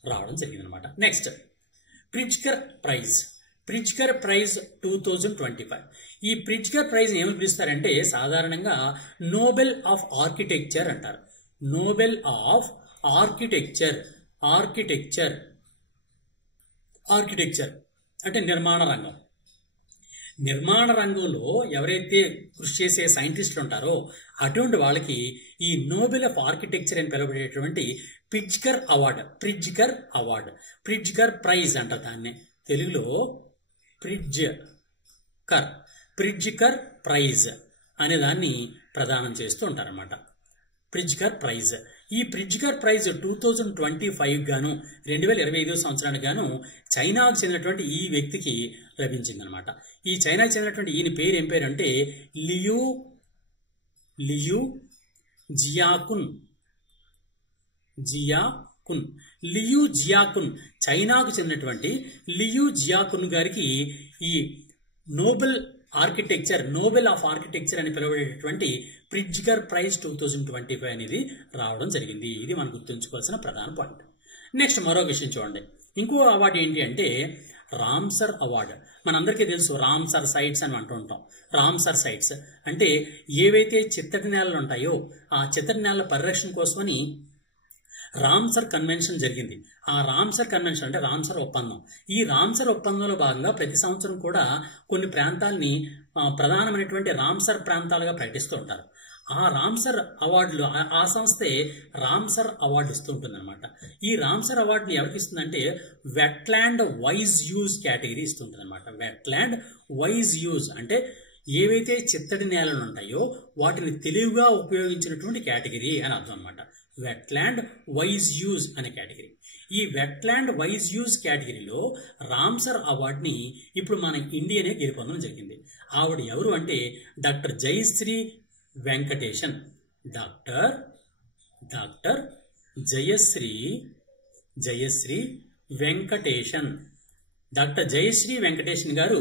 రావడం జరిగిందనమాట. Next Pritzker prize 2025. ఈ ప్రిజ్కర్ ప్రైజ్ ఏమని పిలుస్తారంటే సాధారణంగా నోబెల్ ఆఫ్ ఆర్కిటెక్చర్ అంటారు. నోబెల్ ఆఫ్ ఆర్కిటెక్చర్ అంటే నిర్మాణ రంగంలో ఎవరైతే కృషి చేసే సైంటిస్టులు ఉంటారో అటువంటి వాళ్ళకి ఈ నోబెల్ ఆఫ్ ఆర్కిటెక్చర్ అని పిలువబడేటువంటి ప్రిజ్కర్ ప్రైజ్ అంటారు. దాన్ని తెలుగులో ప్రిజ్కర్ ప్రైజ్ అనే దాన్ని ప్రదానం చేస్తూ ఉంటారన్నమాట. ప్రిజ్కర్ ప్రైజ్ ఈ ప్రిట్జ్కర్ ప్రైజ్ 2025 గాను 2025 సంవత్సరానికి గాను చైనాకు చెందినటువంటి ఈ వ్యక్తికి లభించిందనమాట. ఈ చైనాకు చెందినటువంటి ఈయన పేరు ఏం పేరు అంటే లియు జియాకున్. లియు జియాకున్, చైనాకు చెందినటువంటి లియు జియాకున్ గారికి ఈ నోబెల్ ఆఫ్ ఆర్కిటెక్చర్ అని పిలువబడేటటువంటి ప్రిట్జ్కర్ ప్రైజ్ 2025 అనేది రావడం జరిగింది. ఇది మనం గుర్తుంచుకోవాల్సిన ప్రధాన పాయింట్. నెక్స్ట్ మరో విషయం చూడండి. ఇంకో అవార్డు ఏంటి అంటే రామ్సర్ అవార్డు. మనందరికీ తెలుసు రామ్సర్ సైట్స్ అని అంటూ ఉంటాం. రామ్సర్ సైట్స్ అంటే ఏవైతే చిత్తడి నేలలు ఉంటాయో ఆ చిత్తడి నేలల పరిరక్షణ కోసమని రామ్సర్ కన్వెన్షన్ జరిగింది. ఆ రామ్సర్ కన్వెన్షన్ అంటే రామ్సర్ ఒప్పందం. ఈ రామ్సర్ ఒప్పందంలో భాగంగా ప్రతి సంవత్సరం కూడా కొన్ని ప్రాంతాలని ప్రధానమైనటువంటి రామ్సర్ ప్రాంతాలుగా ప్రకటిస్తూ ఉంటారు. ఆ రామ్సర్ అవార్డులు ఆ సంస్థే రామ్సర్ అవార్డు ఇస్తూ ఉంటుందన్నమాట. ఈ రామ్సర్ అవార్డుని ఎవరికి ఇస్తుందంటే వెట్లాండ్ వైజ్ యూజ్ కేటగిరీ ఇస్తుంటుందన్నమాట. వెట్లాండ్ వైజ్ యూజ్ అంటే ఏవైతే చిత్తడి నేలలు ఉంటాయో వాటిని తెలివిగా ఉపయోగించినటువంటి కేటగిరీ అని అర్థం అనమాట. వెట్లాండ్ వైజ్ యూజ్ అనే కేటగిరీ. ఈ వెట్లాండ్ వైజ్ యూజ్ కేటగిరీలో రామ్సర్ అవార్డుని ఇప్పుడు మన ఇండియానే గెలుపొందడం జరిగింది. ఆవిడ ఎవరు అంటే doctor Jayashree Venkatesan. Doctor Jayashree Venkatesan. Doctor Jayashree Venkatesan garu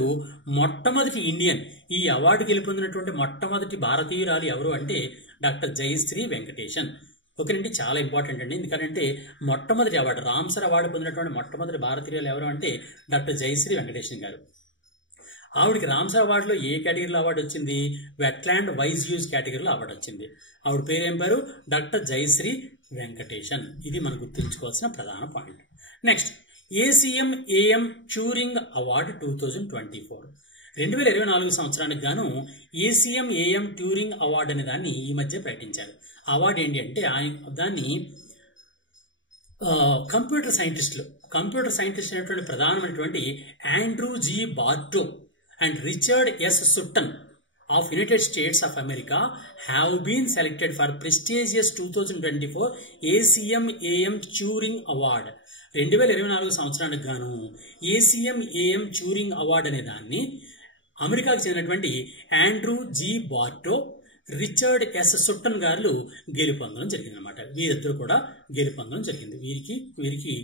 మొట్టమొదటి ఇండియన్. ఈ అవార్డు గెలుపొందినటువంటి మొట్టమొదటి భారతీయురాలు ఎవరు అంటే డాక్టర్ జయశ్రీ వెంకటేషన్. ఓకేనండి, చాలా ఇంపార్టెంట్ అండి. ఎందుకంటే మొట్టమొదటి అవార్డు రామ్సర్ అవార్డు పొందినటువంటి మొట్టమొదటి భారతీయులు ఎవరు అంటే డాక్టర్ జయశ్రీ వెంకటేషన్ గారు. ఆవిడకి రామ్సర్ అవార్డులో ఏ కేటగిరీలో అవార్డు వచ్చింది? వెట్లాండ్ వైజ్ యూజ్ కేటగిరీలో అవార్డు వచ్చింది. ఆవిడ పేరు ఏం పేరు? డాక్టర్ జయశ్రీ వెంకటేషన్. ఇది మనం గుర్తుంచుకోవాల్సిన ప్రధాన point. Next ACM Turing award 2024. 2024 సంవత్సరానికి గాను ACM ట్యూరింగ్ అవార్డు అనే దాన్ని ఈ మధ్య ప్రకటించారు. అవార్డు ఏంటి అంటే దాన్ని కంప్యూటర్ సైంటిస్ట్ అనేటువంటి ప్రధానమైనటువంటి Andrew G Barto and Richard S Sutton of United States of America have been selected for prestigious 2024 ACM Turing Award. 2024 సంవత్సరానికి గాను ACM ట్యూరింగ్ అవార్డు అనే దాన్ని అమెరికాకు చెందినటువంటి ఆండ్రూ జి బార్టో, రిచర్డ్ ఎస్ సుట్టన్ గారు గెలుపొందడం జరిగింది అనమాట. వీరిద్దరు కూడా గెలుపొందడం జరిగింది. వీరికి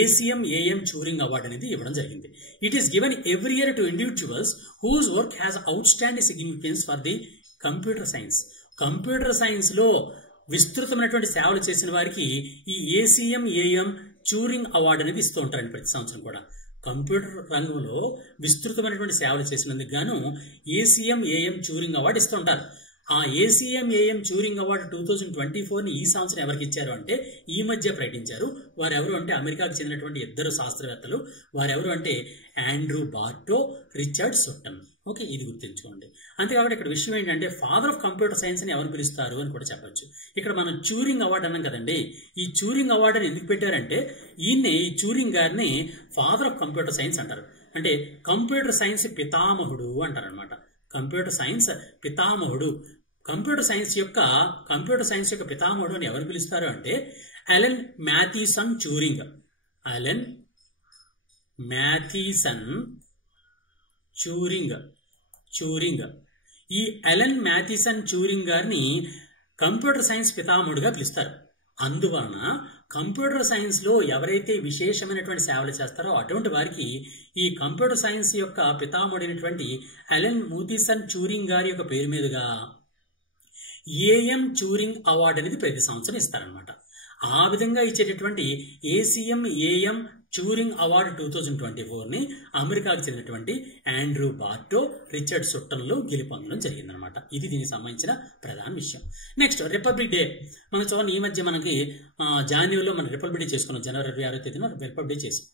ACM ట్యూరింగ్ అవార్డు అనేది ఇవ్వడం జరిగింది. It is given every year to individuals whose work has outstanding significance for the computer science. Computer science లో విస్తృతమైనటువంటి సేవలు చేసిన వారికి ఈ ACM ట్యూరింగ్ అవార్డు అనేది ఇస్తూ ఉంటారండి ప్రతి సంవత్సరం కూడా. కంప్యూటర్ రంగంలో విస్తృతమైనటువంటి సేవలు చేసినందుకు గాను ACM ట్యూరింగ్ అవార్డు ఇస్తూ ఉంటారు. ఆ ACM ట్యూరింగ్ అవార్డు 2024ని ఈ సంవత్సరం ఎవరికి ఇచ్చారు అంటే ఈ మధ్య ప్రకటించారు. వారెవరు అంటే అమెరికాకు చెందినటువంటి ఇద్దరు శాస్త్రవేత్తలు. వారెవరు అంటే ఆండ్రూ బార్టో, రిచర్డ్ సుట్టన్. ఓకే, ఇది గుర్తుంచుకోండి. అంతేకాబట్టి ఇక్కడ విషయం ఏంటంటే ఫాదర్ ఆఫ్ కంప్యూటర్ సైన్స్ అని ఎవరు పిలుస్తారు అని కూడా చెప్పొచ్చు. ఇక్కడ మనం ట్యూరింగ్ అవార్డు అన్నాం కదండి. ఈ ట్యూరింగ్ అవార్డు అని ఎందుకు పెట్టారంటే ఈ ట్యూరింగ్ గారిని ఫాదర్ ఆఫ్ కంప్యూటర్ సైన్స్ అంటారు. అంటే కంప్యూటర్ సైన్స్ పితామహుడు అంటారు అనమాట. కంప్యూటర్ సైన్స్ పితామహుడు. కంప్యూటర్ సైన్స్ యొక్క పితామహుడు అని ఎవరు పిలుస్తారు అంటే అలెన్ మ్యాథీసన్ ట్యూరింగ్. ఈ అలెన్ మ్యాథీసన్ ట్యూరింగ్ గారిని కంప్యూటర్ సైన్స్ పితామహుడుగా పిలుస్తారు. అందువలన కంప్యూటర్ సైన్స్ లో ఎవరైతే విశేషమైనటువంటి సేవలు చేస్తారో అటువంటి వారికి ఈ కంప్యూటర్ సైన్స్ యొక్క పితామహుడైనటువంటి అలెన్ మ్యాథీసన్ ట్యూరింగ్ గారి యొక్క పేరు మీదుగా AM ట్యూరింగ్ అవార్డు అనేది ప్రతి సంవత్సరం ఇస్తారనమాట. ఆ విధంగా ఇచ్చేటటువంటి ACM ట్యూరింగ్ అవార్డు 2024ని అమెరికాకు చెందినటువంటి ఆండ్రూ బార్టో, రిచర్డ్ సుట్టన్లు గెలుపొందడం జరిగిందనమాట. ఇది దీనికి సంబంధించిన ప్రధాన విషయం. Next republic day. మనం చూడండి, ఈ మధ్య మనకి జాన్యువరిలో మనం రిపబ్లిక్ డే చేసుకున్నాం. జనవరి 26వ తేదీన రిపబ్లిక్ డే చేసాం.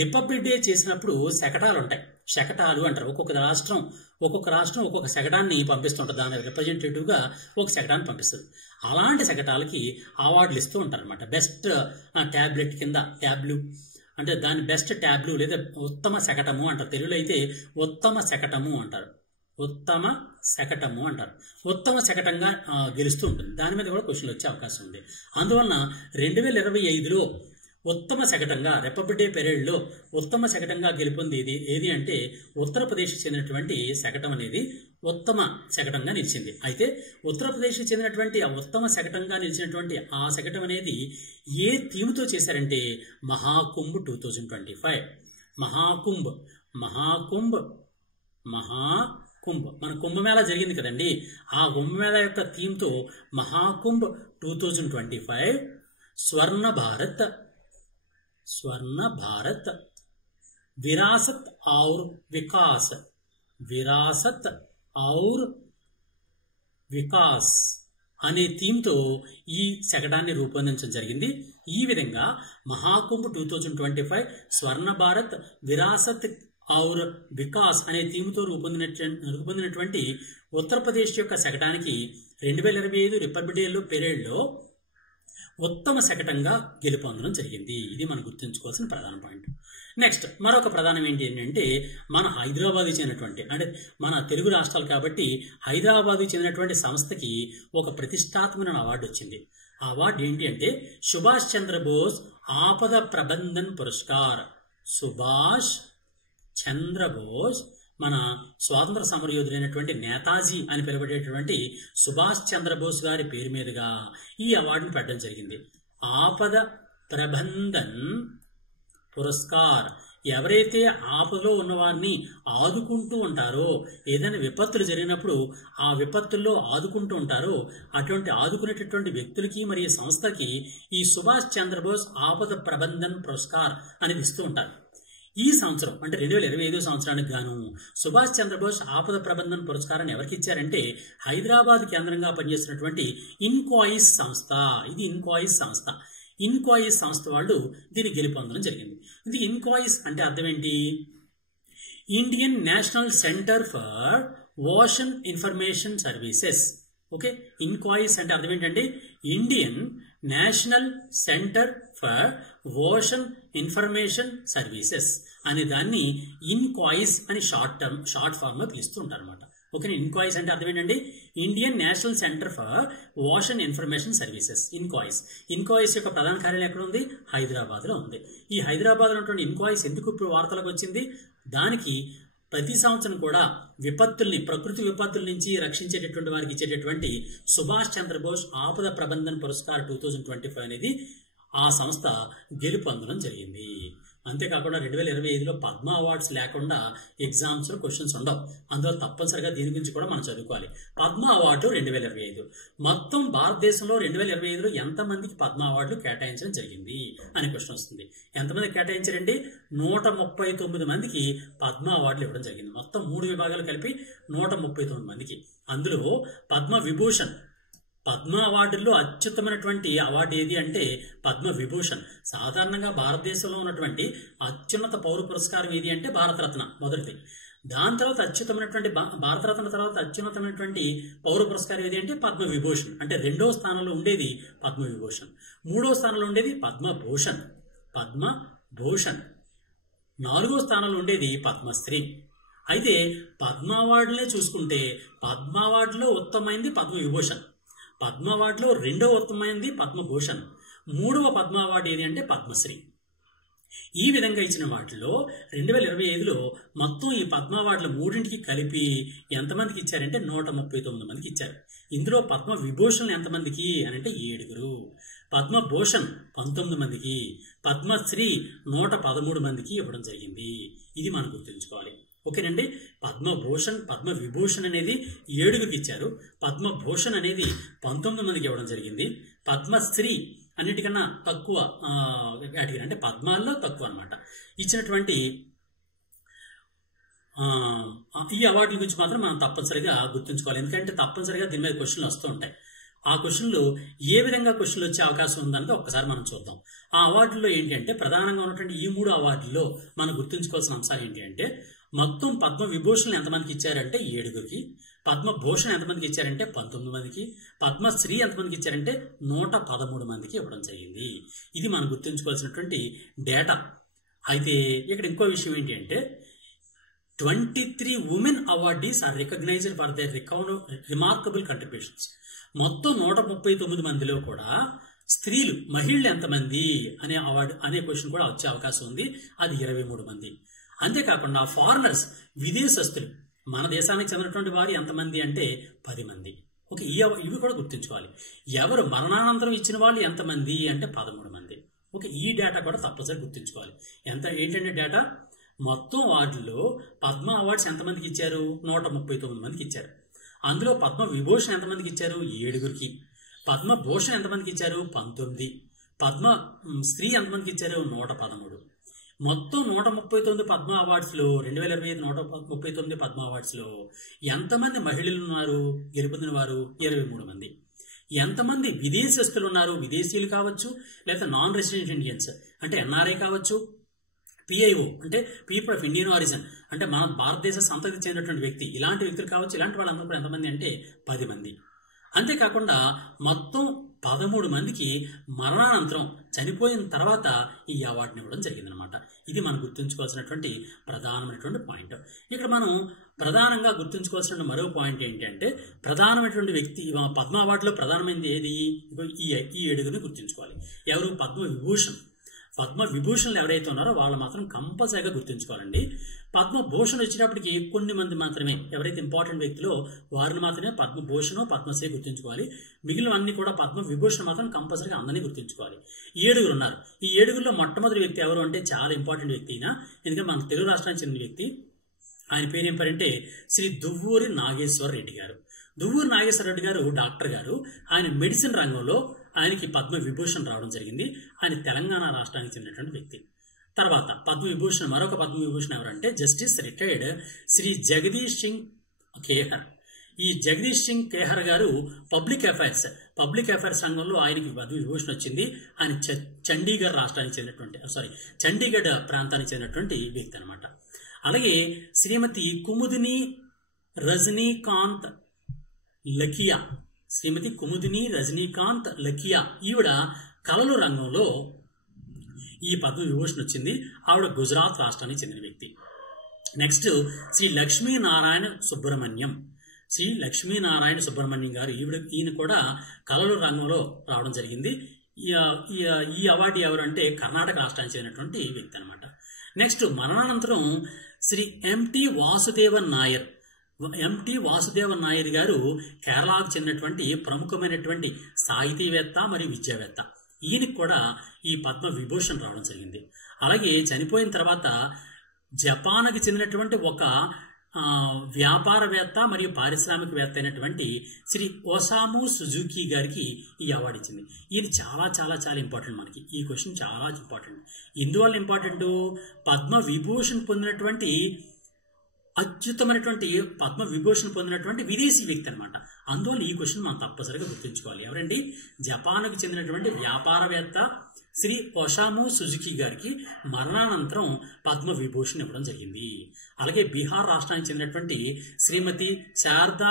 రిపబ్లిక్ డే చేసినప్పుడు శకటాలు ఉంటాయి. శకటాలు అంటారు. ఒక్కొక్క రాష్ట్రం ఒక్కొక్క శకటాన్ని పంపిస్తుంటుంది. దాని రిప్రజెంటేటివ్గా ఒక శకటాన్ని పంపిస్తుంది. అలాంటి శకటాలకి అవార్డులు ఇస్తూ ఉంటారు అనమాట. బెస్ట్ ట్యాబ్లెట్ కింద ట్యాబ్లు అంటే దాని బెస్ట్ ట్యాబ్లు లేదా ఉత్తమ శకటము అంటారు. తెలుగులో అయితే ఉత్తమ శకటము అంటారు. ఉత్తమ శకటము అంటారు. ఉత్తమ శకటంగా గెలుస్తూ ఉంటుంది. దాని మీద కూడా క్వశ్చన్లు వచ్చే అవకాశం ఉంది. అందువలన 2025లో ఉత్తమ శకటంగా రిపబ్లిక్ డే పెరేడ్లో ఉత్తమ శకటంగా గెలుపొంది ఏది అంటే ఉత్తరప్రదేశ్కి చెందినటువంటి శకటం అనేది ఉత్తమ శకటంగా నిలిచింది. అయితే ఉత్తరప్రదేశ్కి చెందినటువంటి ఆ ఉత్తమ శకటంగా నిలిచినటువంటి ఆ శకటం అనేది ఏ థీమ్తో చేశారంటే మహాకుంభ్ 2025. మహాకుంభ్ మన కుంభమేళా జరిగింది కదండి. ఆ కుంభమేళా యొక్క థీమ్తో మహాకుంభ్ 2025 స్వర్ణ భారత్ విరాసత్ ఔర్ వికాస్ అనే థీమ్తో ఈ శకటాన్ని రూపొందించడం జరిగింది. ఈ విధంగా మహాకుంభ్ 2025 స్వర్ణ భారత్ విరాసత్ ఔర్ వికాస్ అనే థీమ్తో రూపొందినటువంటి ఉత్తరప్రదేశ్ యొక్క శకటానికి 2025 రిపబ్లిక్ డే పెరేడ్లో ఉత్తమ శకటంగా గెలుపొందడం జరిగింది. ఇది మనం గుర్తుంచుకోవాల్సిన ప్రధాన పాయింట్. నెక్స్ట్ మరొక ప్రధానం ఏంటంటే మన హైదరాబాద్కి చెందినటువంటి అంటే మన తెలుగు రాష్ట్రాలు కాబట్టి హైదరాబాద్కి చెందినటువంటి సంస్థకి ఒక ప్రతిష్టాత్మకమైన అవార్డు వచ్చింది. ఆ అవార్డు ఏంటి అంటే సుభాష్ చంద్రబోస్ ఆపద ప్రబంధన్ పురస్కార్. సుభాష్ చంద్రబోస్ మన స్వాతంత్ర సమరయోధులైనటువంటి నేతాజీ అని పిలువబడేటువంటి సుభాష్ చంద్రబోస్ గారి పేరు మీదుగా ఈ అవార్డును పెట్టడం జరిగింది. ఆపద ప్రబంధన్ పురస్కార్. ఎవరైతే ఆపదలో ఉన్నవారిని ఆదుకుంటూ ఉంటారో, ఏదైనా విపత్తులు జరిగినప్పుడు ఆ విపత్తుల్లో ఆదుకుంటూ ఉంటారో అటువంటి ఆదుకునేటటువంటి వ్యక్తులకి మరియు సంస్థకి ఈ సుభాష్ చంద్రబోస్ ఆపద ప్రబంధన్ పురస్కార్ అనేది ఇస్తూ ఉంటారు. ఈ సంవత్సరం అంటే 2025 సంవత్సరానికి గాను సుభాష్ చంద్రబోస్ ఆపద ప్రబంధన్ పురస్కారాన్ని ఎవరికి ఇచ్చారంటే హైదరాబాద్ కేంద్రంగా పనిచేస్తున్నటువంటి ఇన్కాయిస్ సంస్థ. ఇది ఇన్కాయిస్ సంస్థ వాళ్ళు దీన్ని గెలుపొందడం జరిగింది. ఇది ఇన్కాయిస్ అంటే అర్థం ఏంటి? Indian national centre for ocean information services. Okay, INCOIS అంటే అర్థం ఏంటంటే Indian national centre for ocean information services అనే దాన్ని ఇన్కాయిస్ అని షార్ట్ ఫామ్ లో పిలుస్తూ ఉంటారు అనమాట. ఓకే, ఇన్కాయిస్ అంటే అర్థం ఏంటంటే Indian national centre for ocean information services. INCOIS యొక్క ప్రధాన కార్యాలయం ఎక్కడ ఉంది? హైదరాబాద్ లో ఉంది. ఈ హైదరాబాద్ లో ఉన్నటువంటి ఇన్కాయిస్ ఎందుకు ఇప్పుడు వార్తలకు వచ్చింది? దానికి ప్రతి సంవత్సరం కూడా ప్రకృతి విపత్తుల నుంచి రక్షించేటటువంటి వారికి ఇచ్చేటటువంటి సుభాష్ చంద్రబోస్ ఆపద ప్రబంధన్ పురస్కార్ 2025 అనేది ఆ సంస్థ గెలుపొందడం జరిగింది. అంతేకాకుండా 2025లో పద్మ అవార్డ్స్ లేకుండా ఎగ్జామ్స్ లో క్వశ్చన్స్ ఉండవు. అందులో తప్పనిసరిగా దీని గురించి కూడా మనం చదువుకోవాలి. పద్మ అవార్డు 2025 మొత్తం భారతదేశంలో 2025లో ఎంతమందికి పద్మ అవార్డులు కేటాయించడం జరిగింది అనే క్వశ్చన్ వస్తుంది. ఎంతమంది కేటాయించారండి? 139 మందికి పద్మ అవార్డులు ఇవ్వడం జరిగింది. మొత్తం 3 విభాగాలు కలిపి 139 మందికి. అందులో పద్మ అవార్డుల్లో అత్యుత్తమైనటువంటి అవార్డు ఏది అంటే పద్మ విభూషణ్. సాధారణంగా భారతదేశంలో ఉన్నటువంటి అత్యున్నత పౌర పురస్కారం ఏది అంటే భారతరత్న మొదటిది. దాని తర్వాత అత్యుత్తమైనటువంటి భారతరత్న తర్వాత అత్యున్నతమైనటువంటి పౌర పురస్కారం ఏది అంటే పద్మ విభూషణ్. అంటే 2వ స్థానంలో ఉండేది పద్మ విభూషణ్, 3వ స్థానంలో ఉండేది పద్మభూషణ్, 4వ స్థానంలో ఉండేది పద్మశ్రీ. అయితే పద్మ అవార్డులనే చూసుకుంటే పద్మ అవార్డులో ఉత్తమైంది పద్మ విభూషణ్, పద్మ అవార్డులో 2వ ఉత్తమైంది పద్మభూషణ్, 3వ పద్మ అవార్డు ఏది అంటే పద్మశ్రీ. ఈ విధంగా ఇచ్చిన వాటిలో 2025లో మొత్తం ఈ పద్మ అవార్డుల 3ంటికి కలిపి ఎంతమందికి ఇచ్చారంటే 139 మందికి ఇచ్చారు. ఇందులో పద్మ విభూషణ్ ఎంతమందికి అని అంటే 7, పద్మభూషణ్ 19 మందికి, పద్మశ్రీ 113 మందికి ఇవ్వడం జరిగింది. ఇది మనం గుర్తుంచుకోవాలి. ఓకేనండి. పద్మ విభూషణ్ అనేది 7కి ఇచ్చారు, పద్మభూషణ్ అనేది 19 మందికి ఇవ్వడం జరిగింది. పద్మశ్రీ అన్నిటికన్నా తక్కువ కేటగిరీ అంటే పద్మాల్లో తక్కువ అనమాట ఇచ్చినటువంటి ఈ అవార్డుల గురించి మాత్రం మనం తప్పనిసరిగా గుర్తుంచుకోవాలి. ఎందుకంటే తప్పనిసరిగా దీని మీద క్వశ్చన్లు వస్తూ ఉంటాయి. ఆ క్వశ్చన్లు ఏ విధంగా క్వశ్చన్లు వచ్చే అవకాశం ఉందన్నది ఒక్కసారి మనం చూద్దాం. ఆ అవార్డుల్లో ఏంటి అంటే ప్రధానంగా ఉన్నటువంటి ఈ 3 అవార్డుల్లో మనం గుర్తుంచుకోవాల్సిన అంశాలు ఏంటి అంటే మొత్తం పద్మ విభూషణ్ ఎంతమందికి ఇచ్చారంటే 7కి, పద్మభూషణ్ ఎంతమందికి ఇచ్చారంటే 19 మందికి, పద్మశ్రీ ఎంతమందికి ఇచ్చారంటే 113 మందికి ఇవ్వడం జరిగింది. ఇది మనం గుర్తుంచుకోవాల్సినటువంటి డేటా. అయితే ఇక్కడ ఇంకో విషయం ఏంటి అంటే 23 women awardees are recognized for their remarkable contributions. మొత్తం 139 మందిలో కూడా స్త్రీలు, మహిళలు ఎంతమంది అనే అవార్డు అనే క్వశ్చన్ కూడా వచ్చే అవకాశం ఉంది. అది 23 మంది. అంతేకాకుండా ఫారినర్స్, విదేశస్తులు, మన దేశానికి చెందినటువంటి వారు ఎంతమంది అంటే 10 మంది. ఓకే, ఇవి కూడా గుర్తుంచుకోవాలి. ఎవరు మరణానంతరం ఇచ్చిన వాళ్ళు ఎంతమంది అంటే 13 మంది. ఓకే, ఈ డేటా కూడా తప్పనిసరి గుర్తుంచుకోవాలి. ఏంటంటే డేటా మొత్తం అవార్డుల్లో పద్మ అవార్డ్స్ ఎంతమందికి ఇచ్చారు? 139 మందికి ఇచ్చారు. అందులో పద్మ విభూషణ్ ఎంతమందికి ఇచ్చారు? 7గురికి. పద్మ భూషణ్ ఎంతమందికి ఇచ్చారు? 19. పద్మ స్త్రీ ఎంతమందికి ఇచ్చారు? 113. మొత్తం 139 పద్మ అవార్డ్స్లో 2025 139 పద్మ అవార్డ్స్లో ఎంతమంది మహిళలు ఉన్నారు? గెలుపొందిన వారు 23 మంది. ఎంతమంది విదేశస్తులు ఉన్నారు? విదేశీయులు కావచ్చు, లేదా నాన్ రెసిడెంట్ ఇండియన్స్ అంటే ఎన్ఆర్ఐ కావచ్చు, పిఐఓ అంటే పీపుల్ ఆఫ్ ఇండియన్ ఆరిజిన్ అంటే మన భారతదేశ సంతతికి చెందినటువంటి వ్యక్తి, ఇలాంటి వ్యక్తులు కావచ్చు. ఇలాంటి వాళ్ళందరూ కూడా ఎంతమంది అంటే 10 మంది. అంతేకాకుండా మొత్తం 13 మందికి మరణానంతరం చనిపోయిన తర్వాత ఈ అవార్డుని ఇవ్వడం జరిగిందనమాట. ఇది మనం గుర్తుంచుకోవాల్సినటువంటి ప్రధానమైనటువంటి పాయింట్. ఇక్కడ మనం ప్రధానంగా గుర్తుంచుకోవాల్సిన మరో పాయింట్ ఏంటంటే, ప్రధానమైనటువంటి వ్యక్తి పద్మ అవార్డులో ప్రధానమైనది ఏది? ఈ 7గురిని గుర్తుంచుకోవాలి. ఎవరు? పద్మ విభూషణ్. పద్మ విభూషణ్లు ఎవరైతే ఉన్నారో వాళ్ళు మాత్రం కంపల్సరీగా గుర్తుంచుకోవాలండి. పద్మభూషణ్ వచ్చేటప్పటికి కొన్ని మంది మాత్రమే, ఎవరైతే ఇంపార్టెంట్ వ్యక్తులో వారిని మాత్రమే పద్మభూషణ్, పద్మశ్రీ గుర్తుంచుకోవాలి. మిగిలిన అన్ని కూడా పద్మ విభూషణ్ మాత్రం కంపల్సరీగా అందరినీ గుర్తుంచుకోవాలి. 7గురు ఉన్నారు. ఈ 7గురిలో మొట్టమొదటి వ్యక్తి ఎవరు అంటే చాలా ఇంపార్టెంట్ వ్యక్తి అయినా, ఎందుకంటే మన తెలుగు రాష్ట్రానికి చెందిన వ్యక్తి. ఆయన పేరు ఏం పేరంటే శ్రీ దువ్వూరి నాగేశ్వర రెడ్డి గారు. దువ్వూరి నాగేశ్వర రెడ్డి గారు డాక్టర్ గారు. ఆయన మెడిసిన్ రంగంలో ఆయనకి పద్మ విభూషణ్ రావడం జరిగింది. ఆయన తెలంగాణ రాష్ట్రానికి చెందినటువంటి వ్యక్తి. తర్వాత పద్మ విభూషణ్, మరొక పద్మ విభూషణ్ ఎవరంటే జస్టిస్ రిటైర్డ్ శ్రీ జగదీష్ సింగ్ కేహర్. ఈ జగదీష్ సింగ్ కేహర్ గారు పబ్లిక్ అఫైర్స్ రంగంలో ఆయనకి పద్మ విభూషణ్ వచ్చింది. ఆయన చండీగఢ్ రాష్ట్రానికి చెందినటువంటి చండీగఢ్ ప్రాంతానికి చెందినటువంటి వ్యక్తి అనమాట. అలాగే శ్రీమతి కుముదిని రజనీకాంత్ లకియా, శ్రీమతి కుముదిని రజనీకాంత్ లకియా, ఈవిడ కళలు రంగంలో ఈ పద్మ విభూషణ్ వచ్చింది. ఆవిడ గుజరాత్ రాష్ట్రానికి చెందిన వ్యక్తి. నెక్స్ట్ శ్రీ లక్ష్మీనారాయణ సుబ్రహ్మణ్యం గారు. ఈయన కూడా కళలు రంగంలో రావడం జరిగింది. ఈ అవార్డు ఎవరంటే కర్ణాటక రాష్ట్రానికి చెందినటువంటి వ్యక్తి అనమాట. నెక్స్ట్ మరణానంతరం శ్రీ ఎంటి వాసుదేవన్ నాయర్ గారు కేరళకు చెందినటువంటి ప్రముఖమైనటువంటి సాహితీవేత్త మరియు విద్యావేత్త. ఈయనకి కూడా ఈ పద్మ విభూషణ్ రావడం జరిగింది. అలాగే చనిపోయిన తర్వాత జపాన్కి చెందినటువంటి ఒక వ్యాపారవేత్త మరియు పారిశ్రామికవేత్త అయినటువంటి శ్రీ ఒసాము సుజుకి గారికి ఈ అవార్డు ఇచ్చింది. ఇది చాలా చాలా చాలా ఇంపార్టెంట్. మనకి ఈ క్వశ్చన్ చాలా ఇంపార్టెంట్. ఎందువల్ల ఇంపార్టెంట్? పద్మ విభూషణ్ పొందినటువంటి అత్యుత్తమైనటువంటి పద్మ విభూషణ్ పొందినటువంటి విదేశీ వ్యక్తి అనమాట. అందువల్ల ఈ క్వశ్చన్ మనం తప్పనిసరిగా గుర్తుంచుకోవాలి. ఎవరండి? జపాన్కు చెందినటువంటి వ్యాపారవేత్త శ్రీ ఒసాము సుజుకి గారికి మరణానంతరం పద్మ విభూషణ్ ఇవ్వడం జరిగింది. అలాగే బీహార్ రాష్ట్రానికి చెందినటువంటి శ్రీమతి శారదా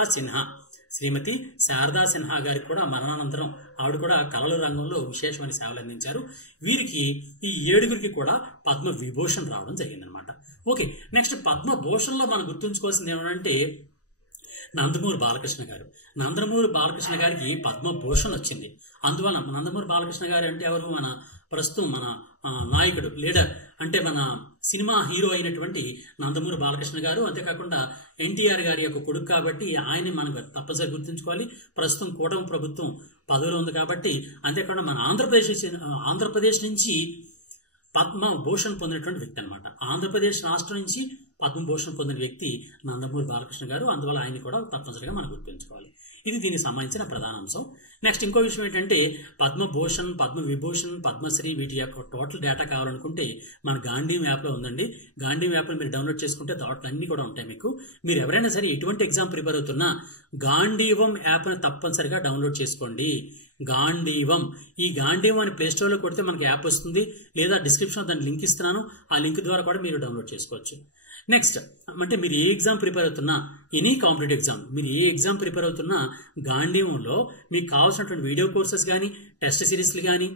సిన్హా గారికి కూడా మరణానంతరం ఆవిడ కూడా కళల రంగంలో విశేషమైన సేవలు అందించారు. వీరికి ఈ 7గురికి కూడా పద్మ విభూషణ్ రావడం జరిగిందనమాట. ఓకే, నెక్స్ట్ పద్మభూషణ్లో మనం గుర్తుంచుకోవాల్సింది ఏమంటే నందమూరి బాలకృష్ణ గారికి పద్మభూషణ్ వచ్చింది. అందువల్ల నందమూరి బాలకృష్ణ గారు అంటే ఎవరు? ప్రస్తుతం మన నాయకుడు, లీడర్ అంటే మన సినిమా హీరో అయినటువంటి నందమూరి బాలకృష్ణ గారు. అంతేకాకుండా ఎన్టీఆర్ గారి యొక్క కొడుకు కాబట్టి ఆయన్ని మనం తప్పనిసరి గుర్తుంచుకోవాలి. ప్రస్తుతం కూటమి ప్రభుత్వం పదవిలో ఉంది కాబట్టి. అంతేకాకుండా మన ఆంధ్రప్రదేశ్ నుంచి పద్మభూషణ్ పొందినటువంటి వ్యక్తి అనమాట. ఆంధ్రప్రదేశ్ రాష్ట్రం నుంచి పద్మభూషణ్ పొందిన వ్యక్తి నందమూరి బాలకృష్ణ గారు. అందువల్ల ఆయన కూడా తప్పనిసరిగా మనం గుర్తుంచుకోవాలి. ఇది దీనికి సంబంధించిన ప్రధాన అంశం. నెక్స్ట్ ఇంకో విషయం ఏంటంటే పద్మభూషణ్, పద్మ విభూషణ్, పద్మశ్రీ వీటి యొక్క టోటల్ డేటా కావాలనుకుంటే మన గాంధీవం యాప్లో ఉందండి. గాంధీవం యాప్ని మీరు డౌన్లోడ్ చేసుకుంటే దాంట్లో అన్నీ కూడా ఉంటాయి మీకు. మీరు ఎవరైనా సరే ఎటువంటి ఎగ్జామ్ ప్రిపేర్ అవుతున్నా గాంధీవం యాప్ని తప్పనిసరిగా డౌన్లోడ్ చేసుకోండి. ఈ గాంధీవం అని ప్లేస్టోర్లో కొడితే మనకి యాప్ వస్తుంది, లేదా డిస్క్రిప్షన్లో దాని లింక్ ఇస్తున్నాను. ఆ లింక్ ద్వారా కూడా మీరు డౌన్లోడ్ చేసుకోవచ్చు. నెక్స్ట్ అంటే మీరు ఏ ఎగ్జామ్ ప్రిపేర్ అవుతున్నా, ఎనీ కాంపిటేటివ్ ఎగ్జామ్, మీరు ఏ ఎగ్జామ్ ప్రిపేర్ అవుతున్నా గాంధీవంలో మీకు కావాల్సినటువంటి వీడియో కోర్సెస్ కానీ, టెస్ట్ సిరీస్లు కానీ,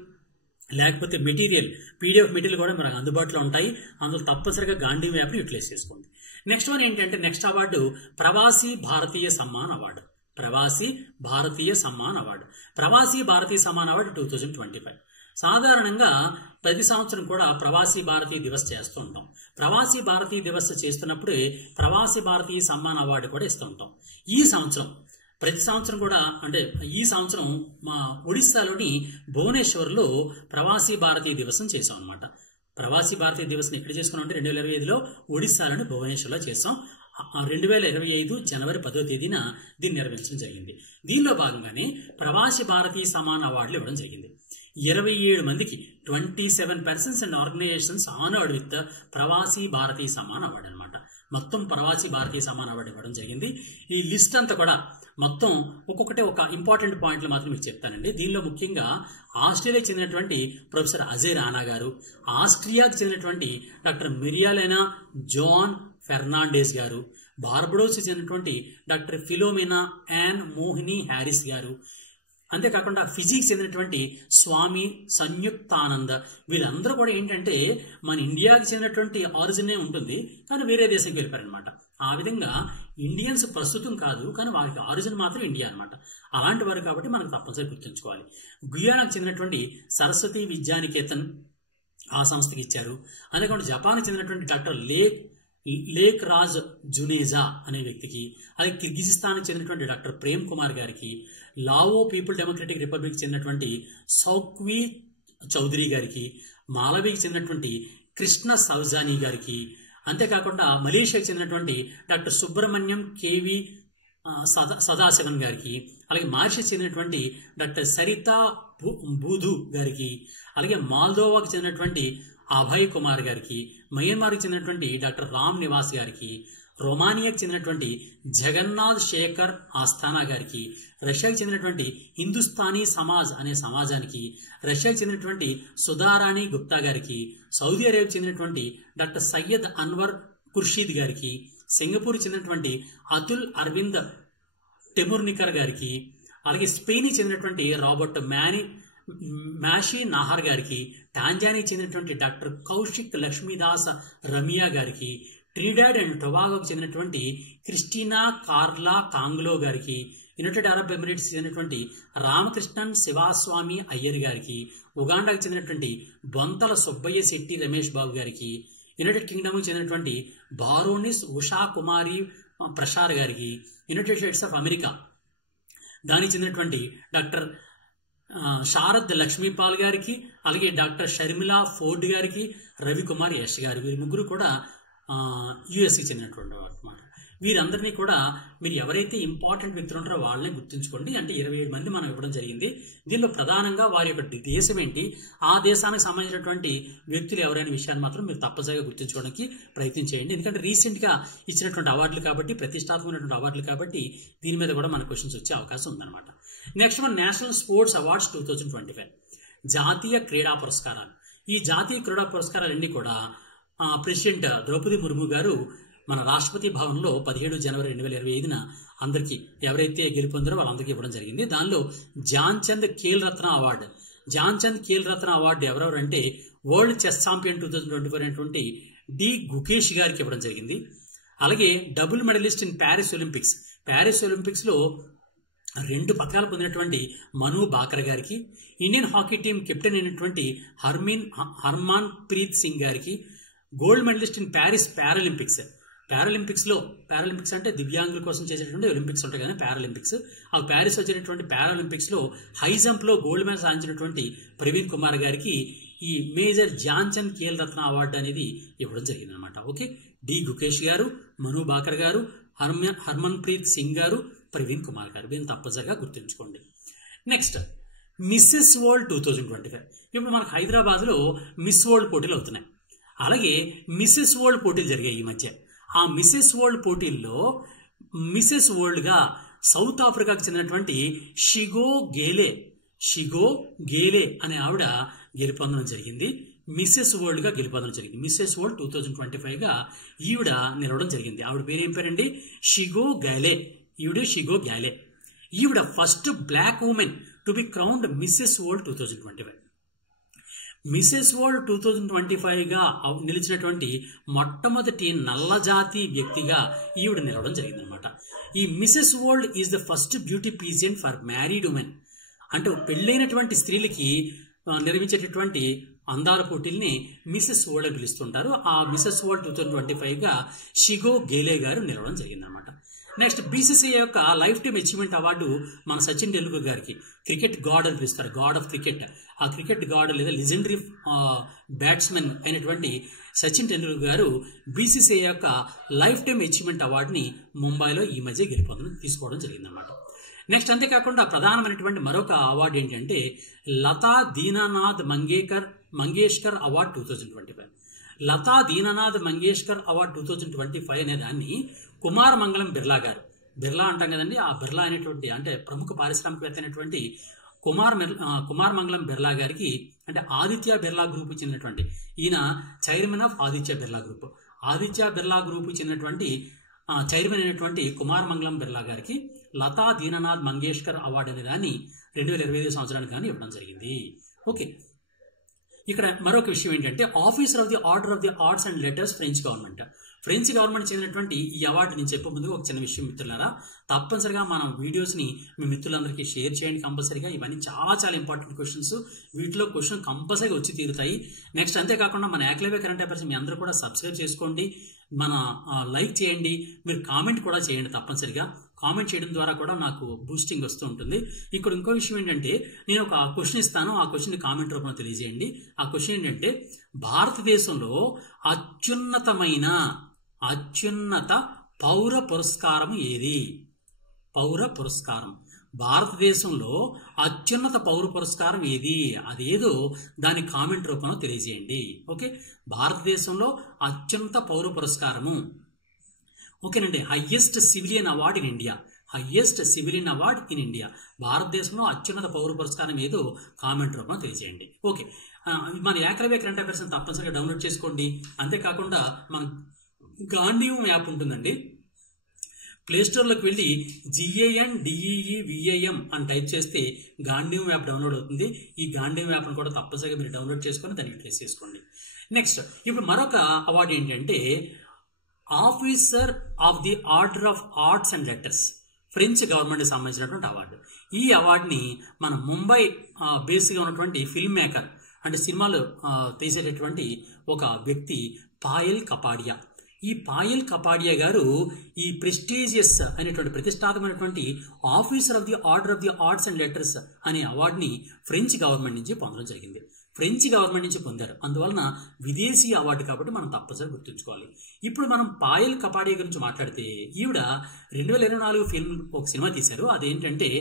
లేకపోతే మెటీరియల్ పీడిఎఫ్ మెటీరియల్ కూడా మనకు అందుబాటులో ఉంటాయి. అందులో తప్పనిసరిగా గాంధీ యాప్ని యూటిలైజ్ చేసుకోండి. నెక్స్ట్ వన్ ఏంటంటే నెక్స్ట్ అవార్డు ప్రవాసీ భారతీయ సమ్మాన్ అవార్డు. ప్రవాసీ భారతీయ సమ్మాన్ అవార్డు. ప్రవాసీ భారతీయ సమ్మాన్ అవార్డు 2025. సాధారణంగా ప్రతి సంవత్సరం కూడా ప్రవాసీ భారతీయ దివస్ చేస్తూ ఉంటాం. ప్రవాసీ భారతీయ దివస్ చేస్తున్నప్పుడు ప్రవాసీ భారతీయ సమ్మాన్ అవార్డు కూడా ఇస్తూ ఉంటాం. ఈ సంవత్సరం ప్రతి సంవత్సరం కూడా అంటే ఈ సంవత్సరం మా ఒడిస్సాలోని భువనేశ్వర్లో ప్రవాసీ భారతీయ దివసం చేసాం అనమాట. ప్రవాసీ భారతీయ దివసం ఎక్కడ చేసుకున్నాం అంటే 2025లో ఒడిస్సాలోని భువనేశ్వర్లో చేసాం. 2025 జనవరి 10వ తేదీన దీన్ని నిర్వహించడం జరిగింది. దీనిలో భాగంగానే ప్రవాసీ భారతీయ సమ్మాన్ అవార్డులు ఇవ్వడం జరిగింది. 27 మందికి 27 persons and organisations honoured with Pravasi Bharatiya Samman award అనమాట. మొత్తం ప్రవాసీ భారతీయ సమ్మాన్ అవార్డు ఇవ్వడం జరిగింది. ఈ లిస్ట్ అంతా కూడా మొత్తం ఒక్కొక్కటి ఒక ఇంపార్టెంట్ పాయింట్లు మాత్రం మీకు చెప్తానండి. దీనిలో ముఖ్యంగా ఆస్ట్రేలియాకి చెందినటువంటి ప్రొఫెసర్ అజయ్ రానా గారు, ఆస్ట్రియాకి చెందినటువంటి డాక్టర్ మిరియాలెనా జాన్ ఫెర్నాండెస్ గారు, బార్బడోస్కి చెందినటువంటి doctor Philomena an Mohini Harris గారు, అంతేకాకుండా ఫిజీకి చెందినటువంటి స్వామి సంయుక్తానంద, వీళ్ళందరూ కూడా ఏంటంటే మన ఇండియాకి చెందినటువంటి ఆరిజినే ఉంటుంది కానీ వేరే దేశానికి వెళ్ళిపోయారనమాట. ఆ విధంగా ఇండియన్స్ ప్రస్తుతం కాదు కానీ వారికి ఆరిజిన్ మాత్రం ఇండియా అనమాట. అలాంటి వారు కాబట్టి మనకు తప్పనిసరి గుర్తుంచుకోవాలి. గుయానాకు చెందినటువంటి సరస్వతి విద్యానికేతన్ ఆ సంస్థకి ఇచ్చారు. అంతేకాకుండా జపాన్కి చెందినటువంటి డాక్టర్ లేక్ రాజ్ జునేజా అనే వ్యక్తికి, అలాగే కిర్గిజిస్తాన్కి చెందినటువంటి డాక్టర్ ప్రేమ్ కుమార్ గారికి, లావో పీపుల్ డెమోక్రటిక్ రిపబ్లిక్ చెందినటువంటి సౌక్వి చౌదరి గారికి, మాలవీకి చెందినటువంటి కృష్ణ సౌజానీ గారికి, అంతేకాకుండా మలేషియాకి చెందినటువంటి డాక్టర్ సుబ్రహ్మణ్యం కేవి సదాశివన్ గారికి, అలాగే మారిషస్ చెందినటువంటి డాక్టర్ సరితా బూధు గారికి, అలాగే మాల్దోవాకి చెందినటువంటి అభయ్ కుమార్ గారికి, మయన్మార్కి చెందినటువంటి డాక్టర్ రామ్ నివాస్ గారికి, రొమానియాకి చెందినటువంటి జగన్నాథ్ శేఖర్ ఆస్థానా గారికి, రష్యాకి చెందినటువంటి హిందుస్థానీ సమాజ్ అనే సమాజానికి, రష్యాకి చెందినటువంటి సుధారాణి గుప్తా గారికి, సౌదీ అరేబియాకి చెందినటువంటి డాక్టర్ సయ్యద్ అన్వర్ ఖుర్షీద్ గారికి, సింగపూర్కి చెందినటువంటి అతుల్ అరవింద్ టెముర్నికర్ గారికి, అలాగే స్పెయిన్కి చెందినటువంటి రాబర్ట్ మ్యాషీ నాహర్ గారికి, టాంజానియాకి చెందినటువంటి డాక్టర్ కౌశిక్ లక్ష్మీదాస్ రమియా గారికి, ట్రినిడాడ్ అండ్ టొబాగోకి చెందినటువంటి క్రిస్టినా కార్లా కాంగ్లో గారికి, యునైటెడ్ అరబ్ ఎమిరేట్స్ చెందినటువంటి రామకృష్ణన్ శివాస్వామి అయ్యర్ గారికి, ఉగాండాకి చెందినటువంటి బొంతల సుబ్బయ్య శెట్టి రమేష్ బాబు గారికి, యునైటెడ్ కింగ్డమ్కి చెందినటువంటి బారోనిస్ ఉషా కుమారి ప్రసార్ గారికి, యునైటెడ్ స్టేట్స్ ఆఫ్ అమెరికా దానికి చెందినటువంటి డాక్టర్ శారద్ లక్ష్మీపాల్ గారికి, అలాగే డాక్టర్ షర్మిలా ఫోర్డ్ గారికి, రవికుమార్ యశ్ గారు, వీరి ముగ్గురు కూడా యుఎస్కి చెందినటువంటి వారు అన్నమాట. వీరందరినీ కూడా మీరు ఎవరైతే ఇంపార్టెంట్ వ్యక్తులు ఉంటారో వాళ్ళని గుర్తుంచుకోండి. అంటే 27 మంది మనం ఇవ్వడం జరిగింది. దీనిలో ప్రధానంగా వారి యొక్క దేశం ఏంటి, ఆ దేశానికి సంబంధించినటువంటి వ్యక్తులు ఎవరైన విషయాన్ని మాత్రం మీరు తప్పనిసరిగా గుర్తుంచుకోవడానికి ప్రయత్నం చేయండి. ఎందుకంటే రీసెంట్గా ఇచ్చినటువంటి అవార్డులు కాబట్టి, ప్రతిష్టాత్మకమైనటువంటి అవార్డులు కాబట్టి దీని మీద కూడా మన క్వశ్చన్స్ వచ్చే అవకాశం ఉందన్నమాట. Next one national sports awards 2025 జాతీయ క్రీడా పురస్కారాలు. ఈ జాతీయ క్రీడా పురస్కారాలన్నీ కూడా ప్రెసిడెంట్ ద్రౌపది ముర్ము గారు మన రాష్ట్రపతి భవన్లో 17 జనవరి 2025న అందరికీ ఎవరైతే గెలుపొందారో వాళ్ళందరికీ ఇవ్వడం జరిగింది. దానిలో Dhyan Chand Khel Ratna award, Dhyan Chand Khel Ratna award ఎవరెవరంటే world chess champion 2024 అయినటువంటి డి గుకేష్ గారికి ఇవ్వడం జరిగింది. అలాగే డబుల్ మెడలిస్ట్ ఇన్ ప్యారిస్ ఒలింపిక్స్లో 2 పథకాలు పొందినటువంటి మను బాకర్ గారికి, ఇండియన్ హాకీ టీం కెప్టెన్ అయినటువంటి హర్మాన్ ప్రీత్ సింగ్ గారికి, gold medalist in Paris Paralympics అంటే దివ్యాంగుల కోసం చేసేటువంటి ఒలింపిక్స్ ఉంటాయి కదా పారాలింపిక్స్. ఆ ప్యారిస్ వచ్చేటటువంటి పారాలింపిక్స్లో హై జంప్లో గోల్డ్ మెడల్ సాధించినటువంటి ప్రవీణ్ కుమార్ గారికి ఈ మేజర్ ధ్యాన్ చంద్ ఖేల్ రత్న అవార్డు అనేది ఇవ్వడం జరిగింది అనమాట. ఓకే, డి గుకేష్ గారు, మను బాకర్ గారు, హర్మన్ ప్రీత్ సింగ్ గారు, ప్రవీణ్ కుమార్ గారు, దీన్ని తప్పనిసరిగా గుర్తుంచుకోండి. Next missus World 2025. ఇప్పుడు మనకు హైదరాబాద్లో మిస్ వరల్డ్ పోటీలు అవుతున్నాయి. అలాగే మిస్సెస్ వరల్డ్ పోటీలు జరిగాయి ఈ మధ్య. ఆ మిస్సెస్ వరల్డ్ పోటీల్లో మిస్సెస్ వరల్డ్గా సౌత్ ఆఫ్రికాకు చెందినటువంటి షిగో గేలే అనే ఆవిడ గెలుపొందడం జరిగింది. మిస్సెస్ వరల్డ్గా గెలుపొందడం జరిగింది. మిస్సెస్ వరల్డ్ 2025గా ఈవిడ నిలవడం జరిగింది. ఆవిడ పేరు ఏం పేరండి? Shigo Gayle. ఈవిడ first black woman to be crowned Mrs World 2025. Mrs World 2025గా నిలిచినటువంటి మొట్టమొదటి నల్లజాతి వ్యక్తిగా ఈవిడ నిలవడం జరిగిందనమాట. ఈ Mrs World is the first beauty pageant for married women. అంటే పెళ్ళైనటువంటి స్త్రీలకి నిర్మించేటటువంటి అందాల పోటీల్ని మిసెస్ వరల్డ్ అని పిలుస్తుంటారు. ఆ మిసెస్ వరల్డ్ 2025గా షిగో గేలే గారు నిలవడం జరిగిందనమాట. నెక్స్ట్ బీసీసీఐ యొక్క లైఫ్ టైమ్ అచీవ్మెంట్ అవార్డు మన సచిన్ టెండూల్కర్ గారికి, క్రికెట్ గాడ్ అని పిలుస్తారు, గాడ్ ఆఫ్ క్రికెట్. ఆ క్రికెట్ గాడ్ లేదా లెజెండరీ బ్యాట్స్మెన్ అయినటువంటి సచిన్ టెండూల్కర్ గారు బీసీసీఐ యొక్క లైఫ్ టైమ్ అచీవ్మెంట్ అవార్డుని ముంబైలో ఈ మధ్య తీసుకోవడం జరిగిందనమాట. నెక్స్ట్ అంతేకాకుండా ప్రధానమైనటువంటి మరొక అవార్డు ఏంటంటే లతా దీనానాథ్ మంగేష్కర్ అవార్డు 2025. లతా దీనానాథ్ మంగేష్కర్ అవార్డు 2025 అనే దాన్ని కుమార్ మంగళం బిర్లా గారు, బిర్లా అంటాం కదండి, ఆ బిర్లా అనేటువంటి అంటే ప్రముఖ పారిశ్రామికవేత్త అయినటువంటి కుమార్ మంగళం బిర్లా గారికి, అంటే ఆదిత్య బిర్లా గ్రూప్ చెందినటువంటి ఈయన chairman of Aditya Birla group, Aditya Birla group చెందినటువంటి చైర్మన్ అయినటువంటి కుమార్ మంగళం బిర్లా గారికి లతా దీనానాథ్ మంగేష్కర్ అవార్డు అనే దాన్ని 2025 సంవత్సరానికి కానీ ఇవ్వడం జరిగింది. ఓకే, ఇక్కడ మరొక విషయం ఏంటంటే officer of the order of the arts and letters French government. French government చెందినటువంటి ఈ అవార్డు నేను చెప్పే ముందుగా ఒక చిన్న విషయం మిత్రులారా, తప్పనిసరిగా మన వీడియోస్ని మీ మిత్రులందరికీ షేర్ చేయండి కంపల్సరీగా. ఇవన్నీ చాలా చాలా ఇంపార్టెంట్ క్వశ్చన్స్, వీటిలో క్వశ్చన్ కంపల్సరీగా వచ్చి తీరుతాయి. నెక్స్ట్ అంతేకాకుండా మన యాక్లెవే కరెంట్ అఫైర్స్ మీ అందరూ కూడా సబ్స్క్రైబ్ చేసుకోండి, మన లైక్ చేయండి, మీరు కామెంట్ కూడా చేయండి. తప్పనిసరిగా కామెంట్ చేయడం ద్వారా కూడా నాకు బూస్టింగ్ వస్తూ ఉంటుంది. ఇక్కడ ఇంకో విషయం ఏంటంటే నేను ఒక క్వశ్చన్ ఇస్తాను, ఆ క్వశ్చన్ కామెంట్ రూపంలో తెలియజేయండి. ఆ క్వశ్చన్ ఏంటంటే భారతదేశంలో అత్యున్నత పౌర పురస్కారం ఏది? పౌర పురస్కారం, భారతదేశంలో అత్యున్నత పౌర పురస్కారం ఏది? అదేదో దాని కామెంట్ రూపంలో తెలియజేయండి. ఓకే, భారతదేశంలో అత్యున్నత పౌర పురస్కారము. ఓకేనండి, highest civilian award in India, highest civilian award in India, భారతదేశంలో అత్యున్నత పౌర పురస్కారం ఏదో కామెంట్ రూపంలో తెలియజేయండి. ఓకే, మన యాక్లెవే కరెంట్ అఫైర్స్ తప్పనిసరిగా డౌన్లోడ్ చేసుకోండి. అంతేకాకుండా మన గాంధీవం యాప్ ఉంటుందండి, ప్లేస్టోర్లోకి వెళ్ళి GANDEEVAM అని టైప్ చేస్తే గాంధీవం యాప్ డౌన్లోడ్ అవుతుంది. ఈ గాంధీవం యాప్ను కూడా తప్పనిసరిగా మీరు డౌన్లోడ్ చేసుకొని దాన్ని యూటిలైజ్ చేసుకోండి. నెక్స్ట్ ఇప్పుడు మరొక అవార్డు ఏంటంటే officer of the order of arts and letters, French గవర్నమెంట్కి సంబంధించినటువంటి అవార్డు. ఈ అవార్డుని మన ముంబై బేస్గా ఉన్నటువంటి ఫిల్మ్ మేకర్ అంటే సినిమాలు తీసేటటువంటి ఒక వ్యక్తి పాయల్ కపాడియా. ఈ పాయల్ కపాడియా గారు ఈ ప్రెస్టీజియస్ అనేటువంటి ప్రతిష్టాత్మకమైనటువంటి officer of the order of the arts and letters అనే అవార్డుని ఫ్రెంచ్ గవర్నమెంట్ నుంచి పొందడం జరిగింది. ఫ్రెంచ్ గవర్నమెంట్ నుంచి పొందారు, అందువలన విదేశీ అవార్డు కాబట్టి మనం తప్పనిసరిగా గుర్తుంచుకోవాలి. ఇప్పుడు మనం పాయల్ కపాడియా గురించి మాట్లాడితే ఈవిడ 2024 ఫిల్మ్ ఒక సినిమా తీశారు, అదేంటంటే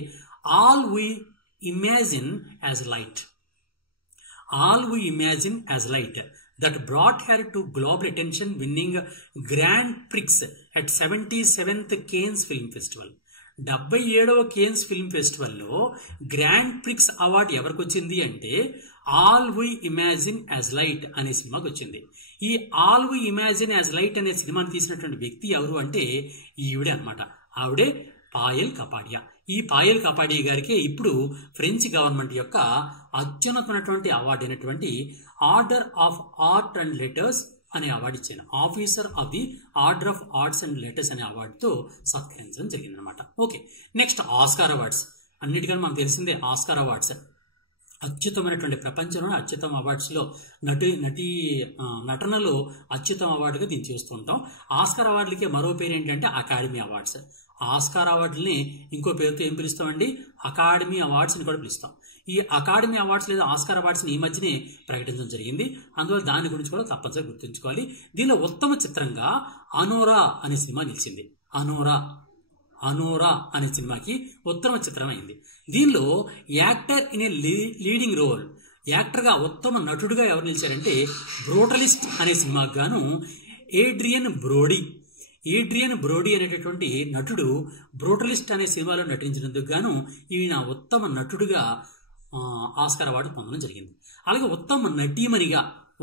all we imagine as light. All we imagine as light that brought her to global attention, winning Grand Prix at 77th Cannes Film Festival. 77వ కేన్స్ ఫిల్మ్ ఫెస్టివల్లో గ్రాండ్ ప్రిక్స్ అవార్డు ఎవరికి వచ్చింది అంటే all we imagine as light అనే సినిమాకి వచ్చింది. ఈ all we imagine as light అనే సినిమాని తీసినటువంటి వ్యక్తి ఎవరు అంటే ఈవిడే అనమాట, ఆవిడే పాయల్ కపాడియా. ఈ పాయల్ కపాడియా గారికి ఇప్పుడు ఫ్రెంచ్ గవర్నమెంట్ యొక్క అత్యున్నతమైనటువంటి అవార్డు అయినటువంటి order of art and letters అనే అవార్డు ఇచ్చాను. Officer of the order of arts and letters అనే అవార్డుతో సత్కరించడం జరిగిందనమాట. Okay, next Oscar awards. అన్నిటికన్నా మనకు తెలిసిందే ఆస్కార్ అవార్డ్స్ అత్యుత్తమైనటువంటి ప్రపంచంలోని అత్యుత్తమ అవార్డ్స్లో నటనలో అత్యుత్తమ అవార్డుగా దీన్ని చేస్తుంటాం. ఆస్కార్ అవార్డులకి మరో పేరు ఏంటంటే అకాడమీ అవార్డ్స్. ఆస్కార్ అవార్డుల్ని ఇంకో పేరుతో ఏం పిలుస్తామండి, అకాడమీ అవార్డ్స్ అని కూడా పిలుస్తాం. ఈ అకాడమీ అవార్డ్స్ లేదా ఆస్కార్ అవార్డ్స్ని ఈ మధ్యనే ప్రకటించడం జరిగింది, అందువల్ల దాని గురించి కూడా తప్పనిసరిగా గుర్తుంచుకోవాలి. దీనిలో ఉత్తమ చిత్రంగా అనోరా అనే సినిమా నిలిచింది. అనోరా అనే సినిమాకి ఉత్తమ చిత్రం అయింది. దీనిలో actor in a leading role, యాక్టర్గా ఉత్తమ నటుడుగా ఎవరు నిలిచారంటే బ్రూటలిస్ట్ అనే సినిమాకు గాను ఏడ్రియన్ బ్రోడీ అనేటటువంటి నటుడు బ్రూటలిస్ట్ అనే సినిమాలో నటించినందుకు గాను ఈయన ఉత్తమ నటుడుగా ఆస్కార్ అవార్డు పొందడం జరిగింది. అలాగే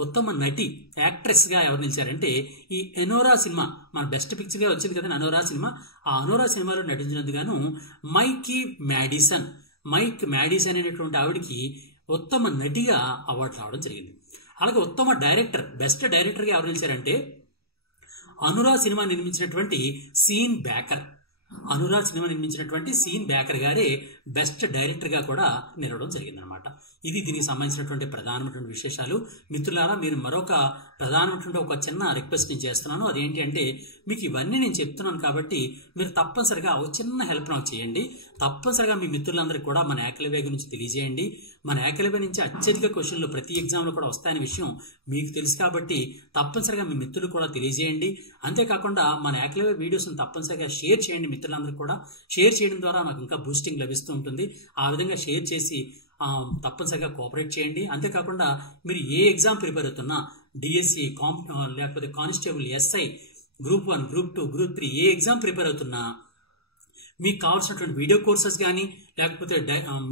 ఉత్తమ నటి యాక్ట్రెస్గా ఎవరు నిలిచారంటే ఈ అనోరా సినిమా, మన బెస్ట్ పిక్చర్గా వచ్చింది కదా అనోరా సినిమా, ఆ అనోరా సినిమాలో నటించినందుకు గాను మైక్ మ్యాడిసన్ అనేటటువంటి ఆవిడికి ఉత్తమ నటిగా అవార్డు రావడం జరిగింది. అలాగే ఉత్తమ డైరెక్టర్, బెస్ట్ డైరెక్టర్గా ఎవరు నిలిచారంటే అనురాగ్ సినిమా నిర్మించినటువంటి సీన్ బేకర్. అనురాగ్ సినిమా నిర్మించినటువంటి సీన్ బేకర్ గారే బెస్ట్ డైరెక్టర్గా కూడా నిలవడం జరిగిందనమాట. ఇది దీనికి సంబంధించినటువంటి ప్రధానమైనటువంటి విశేషాలు. మిత్రులారా, మీరు మరొక ప్రధానమైనటువంటి ఒక చిన్న రిక్వెస్ట్ నేను చేస్తున్నాను. అదేంటి అంటే, మీకు ఇవన్నీ నేను చెప్తున్నాను కాబట్టి మీరు తప్పనిసరిగా ఒక చిన్న హెల్ప్ నాకు చేయండి. తప్పనిసరిగా మీ మిత్రులందరికీ కూడా మన ఏకలవ్య గురించి తెలియజేయండి. మన ఏకలవ్య నుంచి అత్యధిక క్వశ్చన్లు ప్రతి ఎగ్జామ్లో కూడా వస్తాయనే విషయం మీకు తెలుసు కాబట్టి తప్పనిసరిగా మీ మిత్రులు కూడా తెలియజేయండి. అంతేకాకుండా మన ఏకలవ్య వీడియోస్ని తప్పనిసరిగా షేర్ చేయండి. మిత్రులందరూ కూడా షేర్ చేయడం ద్వారా నాకు ఇంకా బూస్టింగ్ లభిస్తూ ఉంటుంది. ఆ విధంగా షేర్ చేసి తప్పనిసరిగా కోఆపరేట్ చేయండి. అంతేకాకుండా మీరు ఏ ఎగ్జామ్ ప్రిపేర్ అవుతున్నా, డిఎస్సి, లేకపోతే constable, SI, group 1, group 2, group 3 ఏ ఎగ్జామ్ ప్రిపేర్ అవుతున్నా మీకు కావాల్సినటువంటి వీడియో కోర్సెస్ కానీ లేకపోతే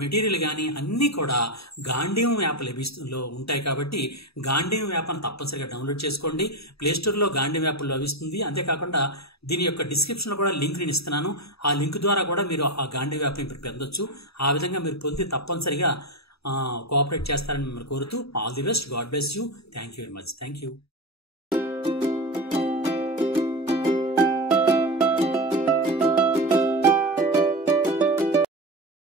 మెటీరియల్ కానీ అన్నీ కూడా గాంధీవం యాప్ లభిస్తుందో ఉంటాయి కాబట్టి గాంధీవం యాప్ అని తప్పనిసరిగా డౌన్లోడ్ చేసుకోండి. ప్లేస్టోర్లో గాంధీవం యాప్ లభిస్తుంది. అంతేకాకుండా దీని యొక్క డిస్క్రిప్షన్లో కూడా లింక్ నేను ఇస్తున్నాను. ఆ లింక్ ద్వారా కూడా మీరు ఆ గాంధీవం యాప్ని పొందొచ్చు. ఆ విధంగా మీరు పొంది తప్పనిసరిగా కోఆపరేట్ చేస్తారని మిమ్మల్ని కోరుతూ all the best. God bless you. Thank you very much. Thank you.